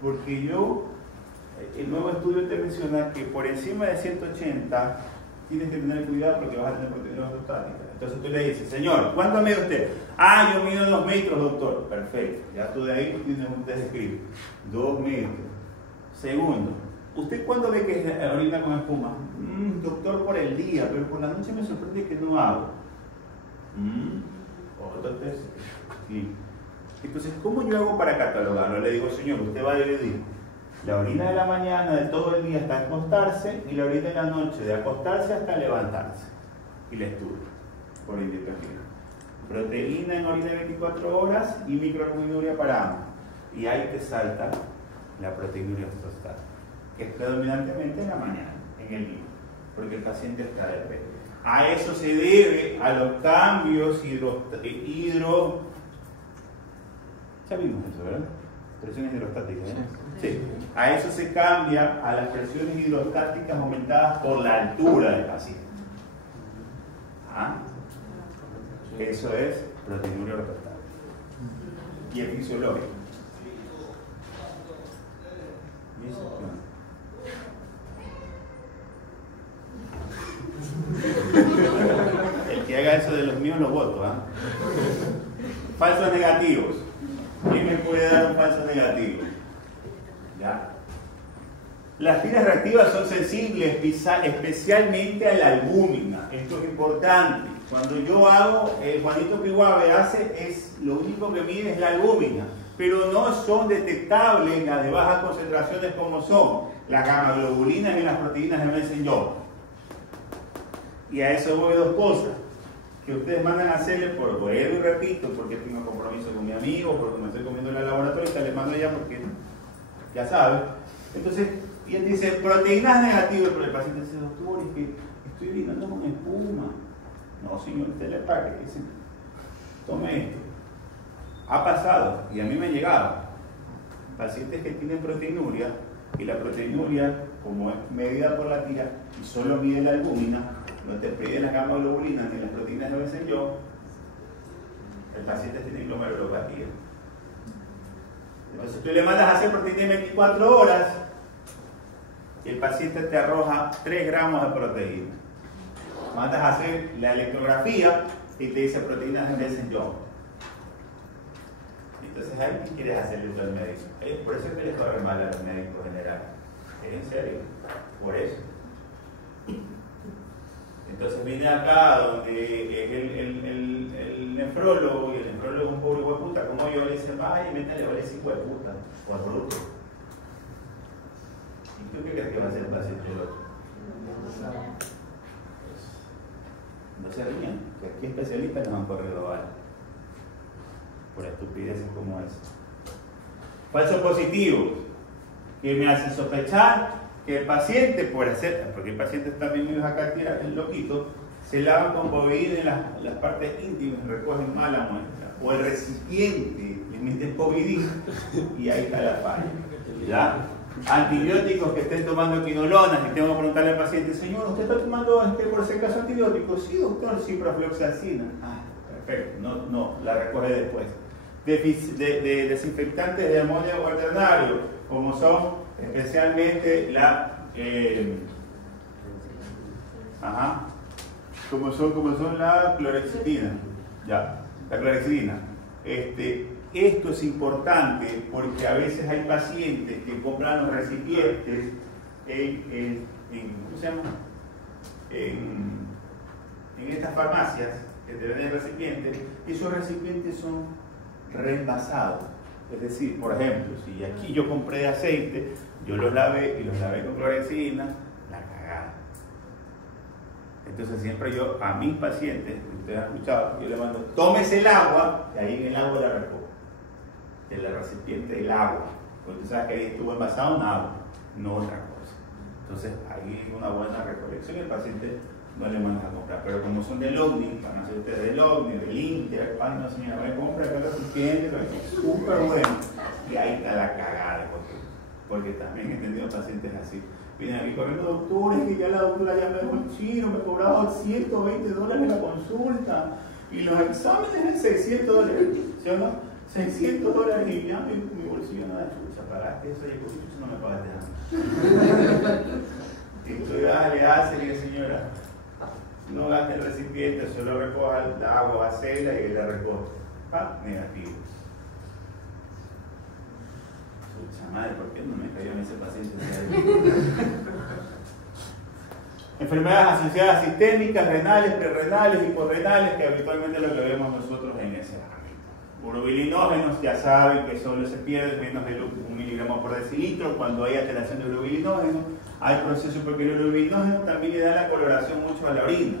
Porque el nuevo estudio te menciona que por encima de 180 tienes que tener cuidado porque vas a tener proteínas ortostáticas. Entonces tú le dices, señor, ¿cuánto mide usted? Yo mido 2 metros, doctor. Perfecto, ya tú de ahí tienes un test escrito. 2 metros. Segundo, ¿usted cuándo ve que orina con espuma? Doctor, por el día, pero por la noche me sorprende que no hago. Otro test. Sí. Entonces, ¿cómo yo hago para catalogarlo? Le digo, señor, usted va a dividir la orina de la mañana de todo el día hasta acostarse y la orina de la noche de acostarse hasta levantarse. Y la estudio por indicación. Proteína en orina de 24 horas y microalbuminuria para ambos. Y ahí te salta la proteinuria ortostática, que es predominantemente en la mañana, en el día, porque el paciente está de pie. A eso se debe a los cambios ya vimos eso, ¿verdad? Presiones hidrostáticas, ¿eh? Sí. A eso se cambia a las presiones hidrostáticas aumentadas por la altura del paciente. ¿Ah? Eso es proteinuria ortostática. Y es fisiológico. ¿Y eso qué? El que haga eso de los míos lo voto, ¿ah? Falsos negativos. ¿Quién me puede dar un falso negativo? ¿Ya? Las tiras reactivas son sensibles especialmente a la albúmina. Esto es importante. Cuando yo hago, Juanito Pihuave hace, lo único que mide es la albúmina, pero no son detectables las de bajas concentraciones como son las gamma-globulinas y las proteínas de Messenger. Y a eso voy dos cosas que ustedes mandan a hacerle por vuelvo y repito, porque tengo compromiso con mi amigo, porque me estoy comiendo en el laboratorio, y le mando ya porque ya sabe. Entonces, y él dice, proteínas negativas, pero el paciente dice, doctor, es que estoy brindando con espuma. No, señor, usted le pague, dice, tome esto. Ha pasado, y a mí me ha llegado, pacientes que tienen proteinuria, y la proteinuria, como es medida por la tira, y solo mide la albúmina, no te piden las gamma globulinas ni las proteínas de Messenger, el paciente tiene glomerulopatía. Entonces tú le mandas a hacer proteína en 24 horas y el paciente te arroja 3 gramos de proteína. Mandas a hacer la electrografía y te dice proteínas de Messenger. Entonces ahí ¿qué quieres hacerle tú al médico? Por eso es que les corre mal a los médicos generales. ¿Es en serio? Por eso. Entonces viene acá donde es el nefrólogo, y el nefrólogo es un pobre hueputa, como yo le dice, vaya, métale, vale 5 hueputa por producto. ¿Y tú qué crees que va a hacer el paciente del otro? No se rían, que aquí especialistas nos van por renovar por estupideces como esa. Falsos positivos, que me hacen sospechar que el paciente, por hacer, porque el paciente está bien acá tira el loquito, se lavan con bovidina en las partes íntimas, recogen mala muestra, o el recipiente le meten bovidina y ahí está la falla. ¿Ya? Antibióticos que estén tomando quinolonas, y tengo que preguntarle al paciente, señor, ¿usted está tomando por ese caso antibióticos? Sí, doctor, ciprofloxacina. Ah, perfecto, no, la recoge después. De desinfectantes de amonio cuaternario, como son especialmente como son la clorexidina. Ya, la clorexidina. Esto es importante porque a veces hay pacientes que compran los recipientes ¿cómo se llama? En estas farmacias que te venden recipientes, y esos recipientes son reenvasados. Es decir, por ejemplo, si aquí yo compré aceite, yo los lavé y los lavé con clorexidina, la cagada. Entonces siempre yo a mis pacientes, ustedes han escuchado, yo les mando, tómese el agua, y ahí en el agua la recojo. El recipiente del agua. Porque tú sabes que ahí estuvo envasado en agua, no otra cosa. Entonces ahí hay una buena recolección y el paciente no le mandas a comprar. Pero como son del OVNI, van a ser ustedes del OVNI, del Inter, no señora, me compra acá el recipiente, es súper bueno. Y ahí está la cagada, porque también he tenido pacientes así. Vienen aquí corriendo, doctores, que ya la doctora ya me dejó el chino, me cobraba $120 la consulta, y los exámenes en $600, ¿sí o no? $600 y ya mi bolsillo no da chucha, pagaste eso y el chucha no me pagaste nada. Y tú le hace, señora, no gaste el recipiente, solo recoja el agua, hacela y la recoge. Negativo. Chucha madre, ¿por qué no me cayó en ese paciente? Enfermedades asociadas sistémicas, renales, prerrenales, hiporrenales, que habitualmente es lo que vemos nosotros en ese ámbito. Urobilinógenos, ya saben que solo se pierde menos de 1 miligramo por decilitro cuando hay alteración de urobilinógeno. Hay proceso porque el urobilinógeno también le da la coloración mucho a la orina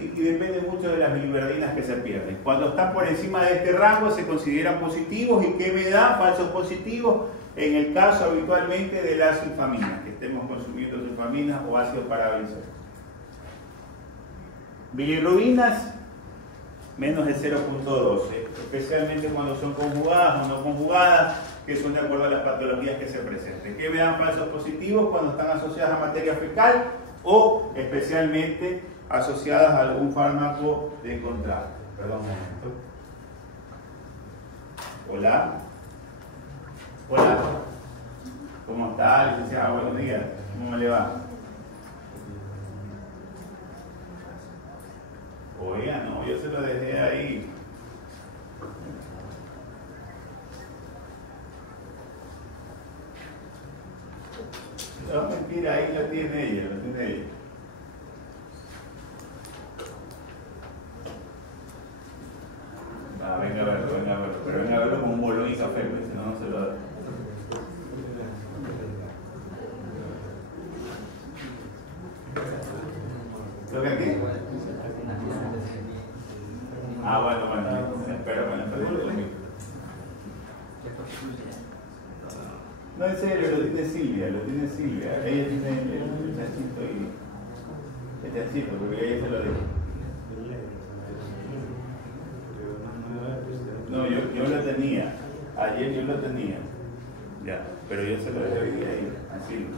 y depende mucho de las biliverdinas que se pierden. Cuando están por encima de este rango se consideran positivos. ¿Y qué me da? Falsos positivos en el caso habitualmente de la sulfamina, que estemos consumiendo sulfamina o ácido parabenzoico. Bilirrubinas menos de 0.12, especialmente cuando son conjugadas o no conjugadas, que son de acuerdo a las patologías que se presenten. ¿Qué me dan falsos positivos cuando están asociadas a materia fecal o especialmente asociadas a algún fármaco de contraste? Perdón un momento. Hola. Hola. ¿Cómo está, licenciada? Buenos días. ¿Cómo le va? Oiga, no, yo se lo dejé ahí. No, mentira, ahí lo tiene ella, lo tiene ella. Ah, venga a verlo, pero venga a verlo con un bolón y café, pues, si no, no se lo da. ¿Lo que aquí? Ah, bueno, espera, no, en serio, lo tiene Silvia. Ella tiene el chachito y el chachito, porque ella se lo dijo. No, yo lo tenía. Ayer yo lo tenía. Ya, pero yo se lo dejé hoy día ahí, a Silvia.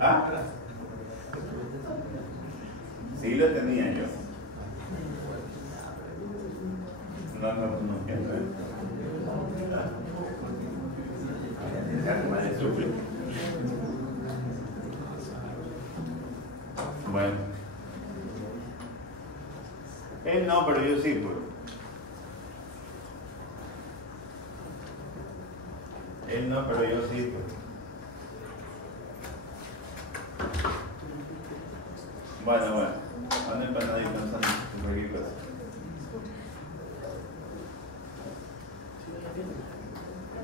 ¿Ah? Sí lo tenía yo. No. Bueno. Él no, pero yo sí, pues. Él no, pero yo sí, pues. Bueno. Ando empanadito, no cualquier cosa.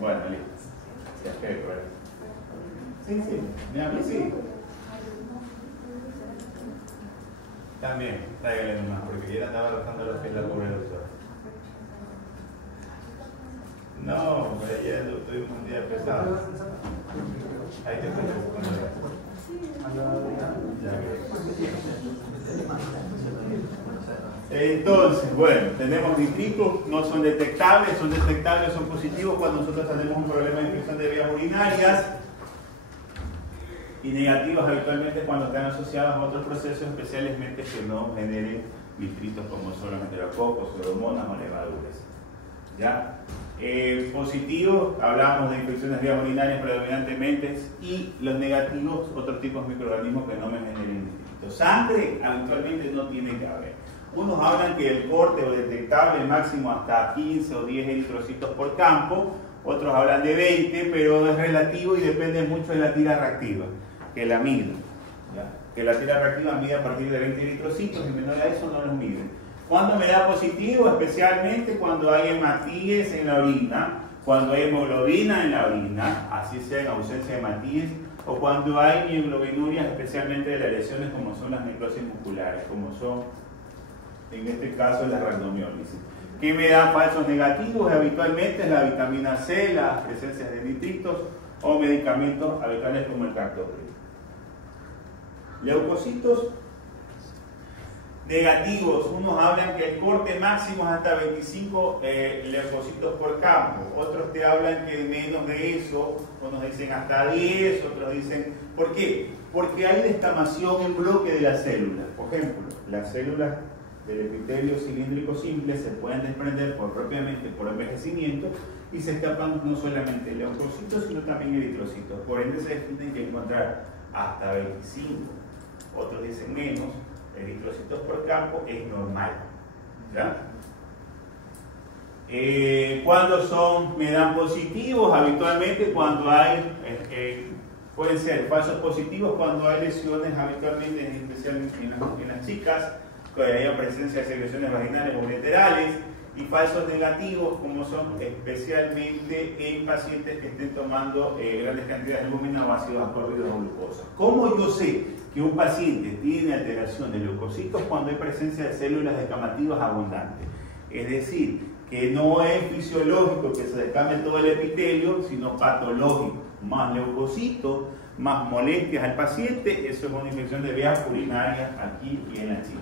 Bueno, listo. Ya espero, ¿verdad? Sí. Mira, a mí sí. También, tráigale nomás, porque yo estaba rozando los pies la pobre doctora. No, pero ayer tuvimos un día pesado. Ahí te cuento cuando veas. Entonces, bueno, tenemos nitritos, no son detectables, son positivos cuando nosotros tenemos un problema de infección de vías urinarias, y negativos habitualmente cuando están asociados a otros procesos, especialmente que no generen nitritos como son los meterococos, pseudomonas o levaduras. ¿Ya? Positivos, hablamos de infecciones de vías urinarias predominantemente, y los negativos, otros tipos de microorganismos que no me generen nitritos. Sangre habitualmente no tiene que haber. Unos hablan que el corte o detectable máximo hasta 15 o 10 eritrocitos por campo, otros hablan de 20, pero es relativo y depende mucho de la tira reactiva, que la mida. Que la tira reactiva mide a partir de 20 eritrocitos y menor a eso no los mide. ¿Cuándo me da positivo? Especialmente cuando hay hematíes en la orina, cuando hay hemoglobina en la orina, así sea en ausencia de hematíes, o cuando hay mioglobinurias, especialmente de las lesiones como son las necrosis musculares, como son, en este caso, la rhabdomiólisis. ¿Qué me da falsos negativos? Habitualmente es la vitamina C, las presencias de nitritos o medicamentos habituales como el captopril. Leucocitos negativos, unos hablan que el corte máximo es hasta 25 leucocitos por campo, otros te hablan que menos de eso, unos dicen hasta 10, otros dicen... ¿Por qué? Porque hay descamación en bloque de las células. Por ejemplo, las células del epitelio cilíndrico simple se pueden desprender propiamente por envejecimiento y se escapan no solamente leucocitos sino también eritrocitos. Por ende se tienen que encontrar hasta 25, otros dicen menos, eritrocitos por campo es normal. ¿Ya? ¿Cuándo me dan positivos? Habitualmente cuando hay, pueden ser falsos positivos cuando hay lesiones habitualmente, especialmente en las chicas, que haya presencia de secreciones vaginales o ureterales, y falsos negativos como son especialmente en pacientes que estén tomando grandes cantidades de albúmina o ácidos ascórbicos o glucosa. ¿Cómo yo sé que un paciente tiene alteración de leucocitos? Cuando hay presencia de células descamativas abundantes. Es decir, que no es fisiológico que se descame todo el epitelio, sino patológico. Más leucocitos, más molestias al paciente, eso es una infección de vías urinarias aquí y en la chica.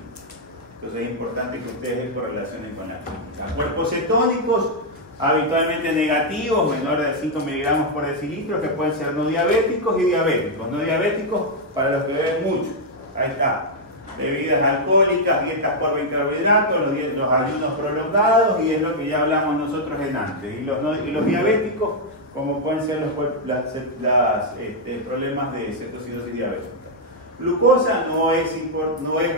Entonces es importante que ustedes correlacionen con la clínica. Cuerpos cetónicos habitualmente negativos, menor de 5 miligramos por decilitro, que pueden ser no diabéticos y diabéticos. No diabéticos para los que beben mucho. Ahí está. Bebidas alcohólicas, dietas por carbohidratos, los ayunos prolongados, y es lo que ya hablamos nosotros en antes. Y los diabéticos, como pueden ser los problemas de cetocidosis diabética. Glucosa no es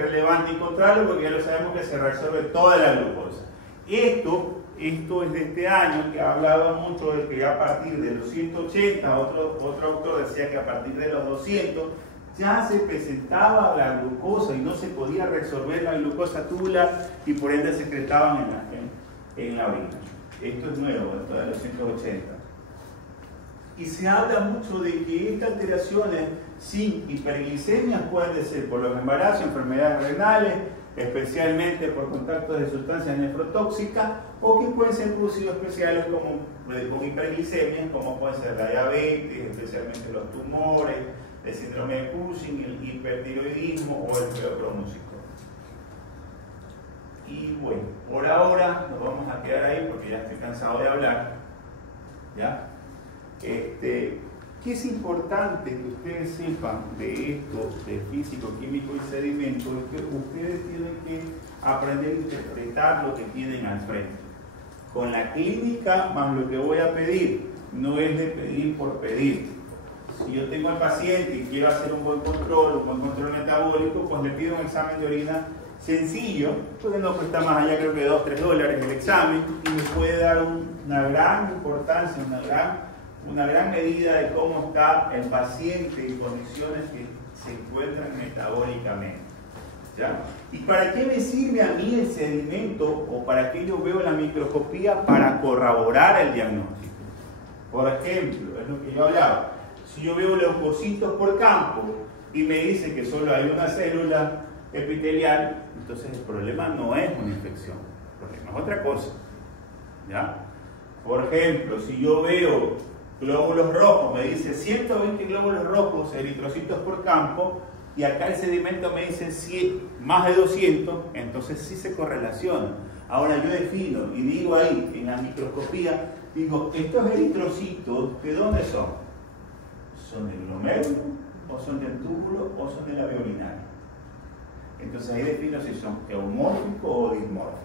relevante encontrarlo porque ya lo sabemos que se reabsorbe toda la glucosa. Esto es de este año, que ha hablado mucho de que a partir de los 180, otro autor decía que a partir de los 200, ya se presentaba la glucosa y no se podía reabsorber la glucosa tubular y por ende secretaban en la orina. Esto es nuevo, esto de los 180. Y se habla mucho de que estas alteraciones sin hiperglicemias pueden ser por los embarazos, enfermedades renales, especialmente por contactos de sustancias nefrotóxicas, o que pueden ser producidos especiales con hiperglicemias, como puede ser la diabetes, especialmente los tumores, el síndrome de Cushing, el hipertiroidismo o el pleocronósico. Y bueno, por ahora nos vamos a quedar ahí porque ya estoy cansado de hablar. ¿Ya? ¿Qué es importante que ustedes sepan de esto, de físico, químico y sedimento? Es que ustedes tienen que aprender a interpretar lo que tienen al frente. Con la clínica, más lo que voy a pedir, no es de pedir por pedir. Si yo tengo al paciente y quiero hacer un buen control metabólico, pues le pido un examen de orina sencillo, porque no cuesta más allá, creo que $2-3 el examen, y me puede dar una gran importancia, una gran medida de cómo está el paciente en condiciones que se encuentran metabólicamente. ¿Ya? ¿Y para qué me sirve a mí el sedimento o para qué yo veo la microscopía? Para corroborar el diagnóstico. Por ejemplo, es lo que yo hablaba. Si yo veo leucocitos por campo y me dice que solo hay una célula epitelial, entonces el problema no es una infección, el problema es otra cosa. ¿Ya? Por ejemplo, si yo veo glóbulos rojos, me dice 120 glóbulos rojos, eritrocitos por campo, y acá el sedimento me dice 100, más de 200, entonces sí se correlaciona. Ahora yo defino y digo ahí, en la microscopía, digo, estos eritrocitos, ¿de dónde son? ¿Son del glomérulo, o son del túbulo, o son de la vía urinaria? Entonces ahí defino si son eumórficos o dismórficos.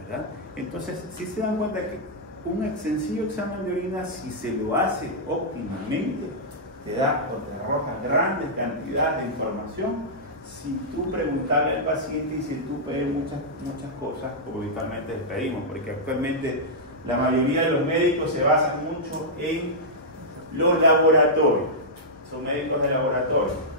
¿Verdad? Entonces, si se dan cuenta que un sencillo examen de orina, si se lo hace óptimamente, te da o te arroja grandes cantidades de información. Si tú preguntarle al paciente y si tú pedir muchas cosas, como habitualmente les pedimos, porque actualmente la mayoría de los médicos se basan mucho en los laboratorios, son médicos de laboratorio.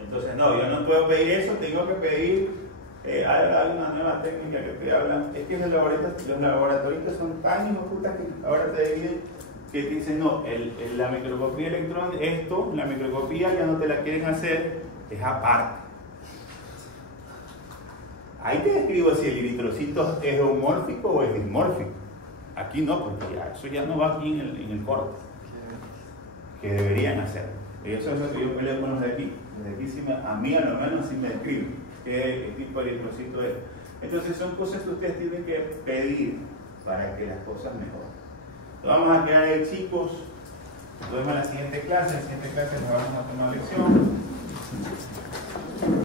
Entonces, no, yo no puedo pedir eso, tengo que pedir. Hay una nueva técnica que te hablan, es que los laboratoristas son tan hijos putas que ahora te dividen, que te dicen, no, la microscopía electrónica, la microscopía ya no te la quieren hacer, es aparte. Ahí te describo si el eritrocito es eumórfico o es dismórfico. Aquí no, porque eso ya no va aquí en el corte, que deberían hacer. Y eso es lo que yo peleo con los de aquí. Los de aquí a mí a lo menos sí me describen qué tipo de eritrocito es. Entonces son cosas que ustedes tienen que pedir para que las cosas mejoren. Nos vamos a quedar ahí, chicos. Nos vemos en la siguiente clase. En la siguiente clase nos vamos a tomar lección.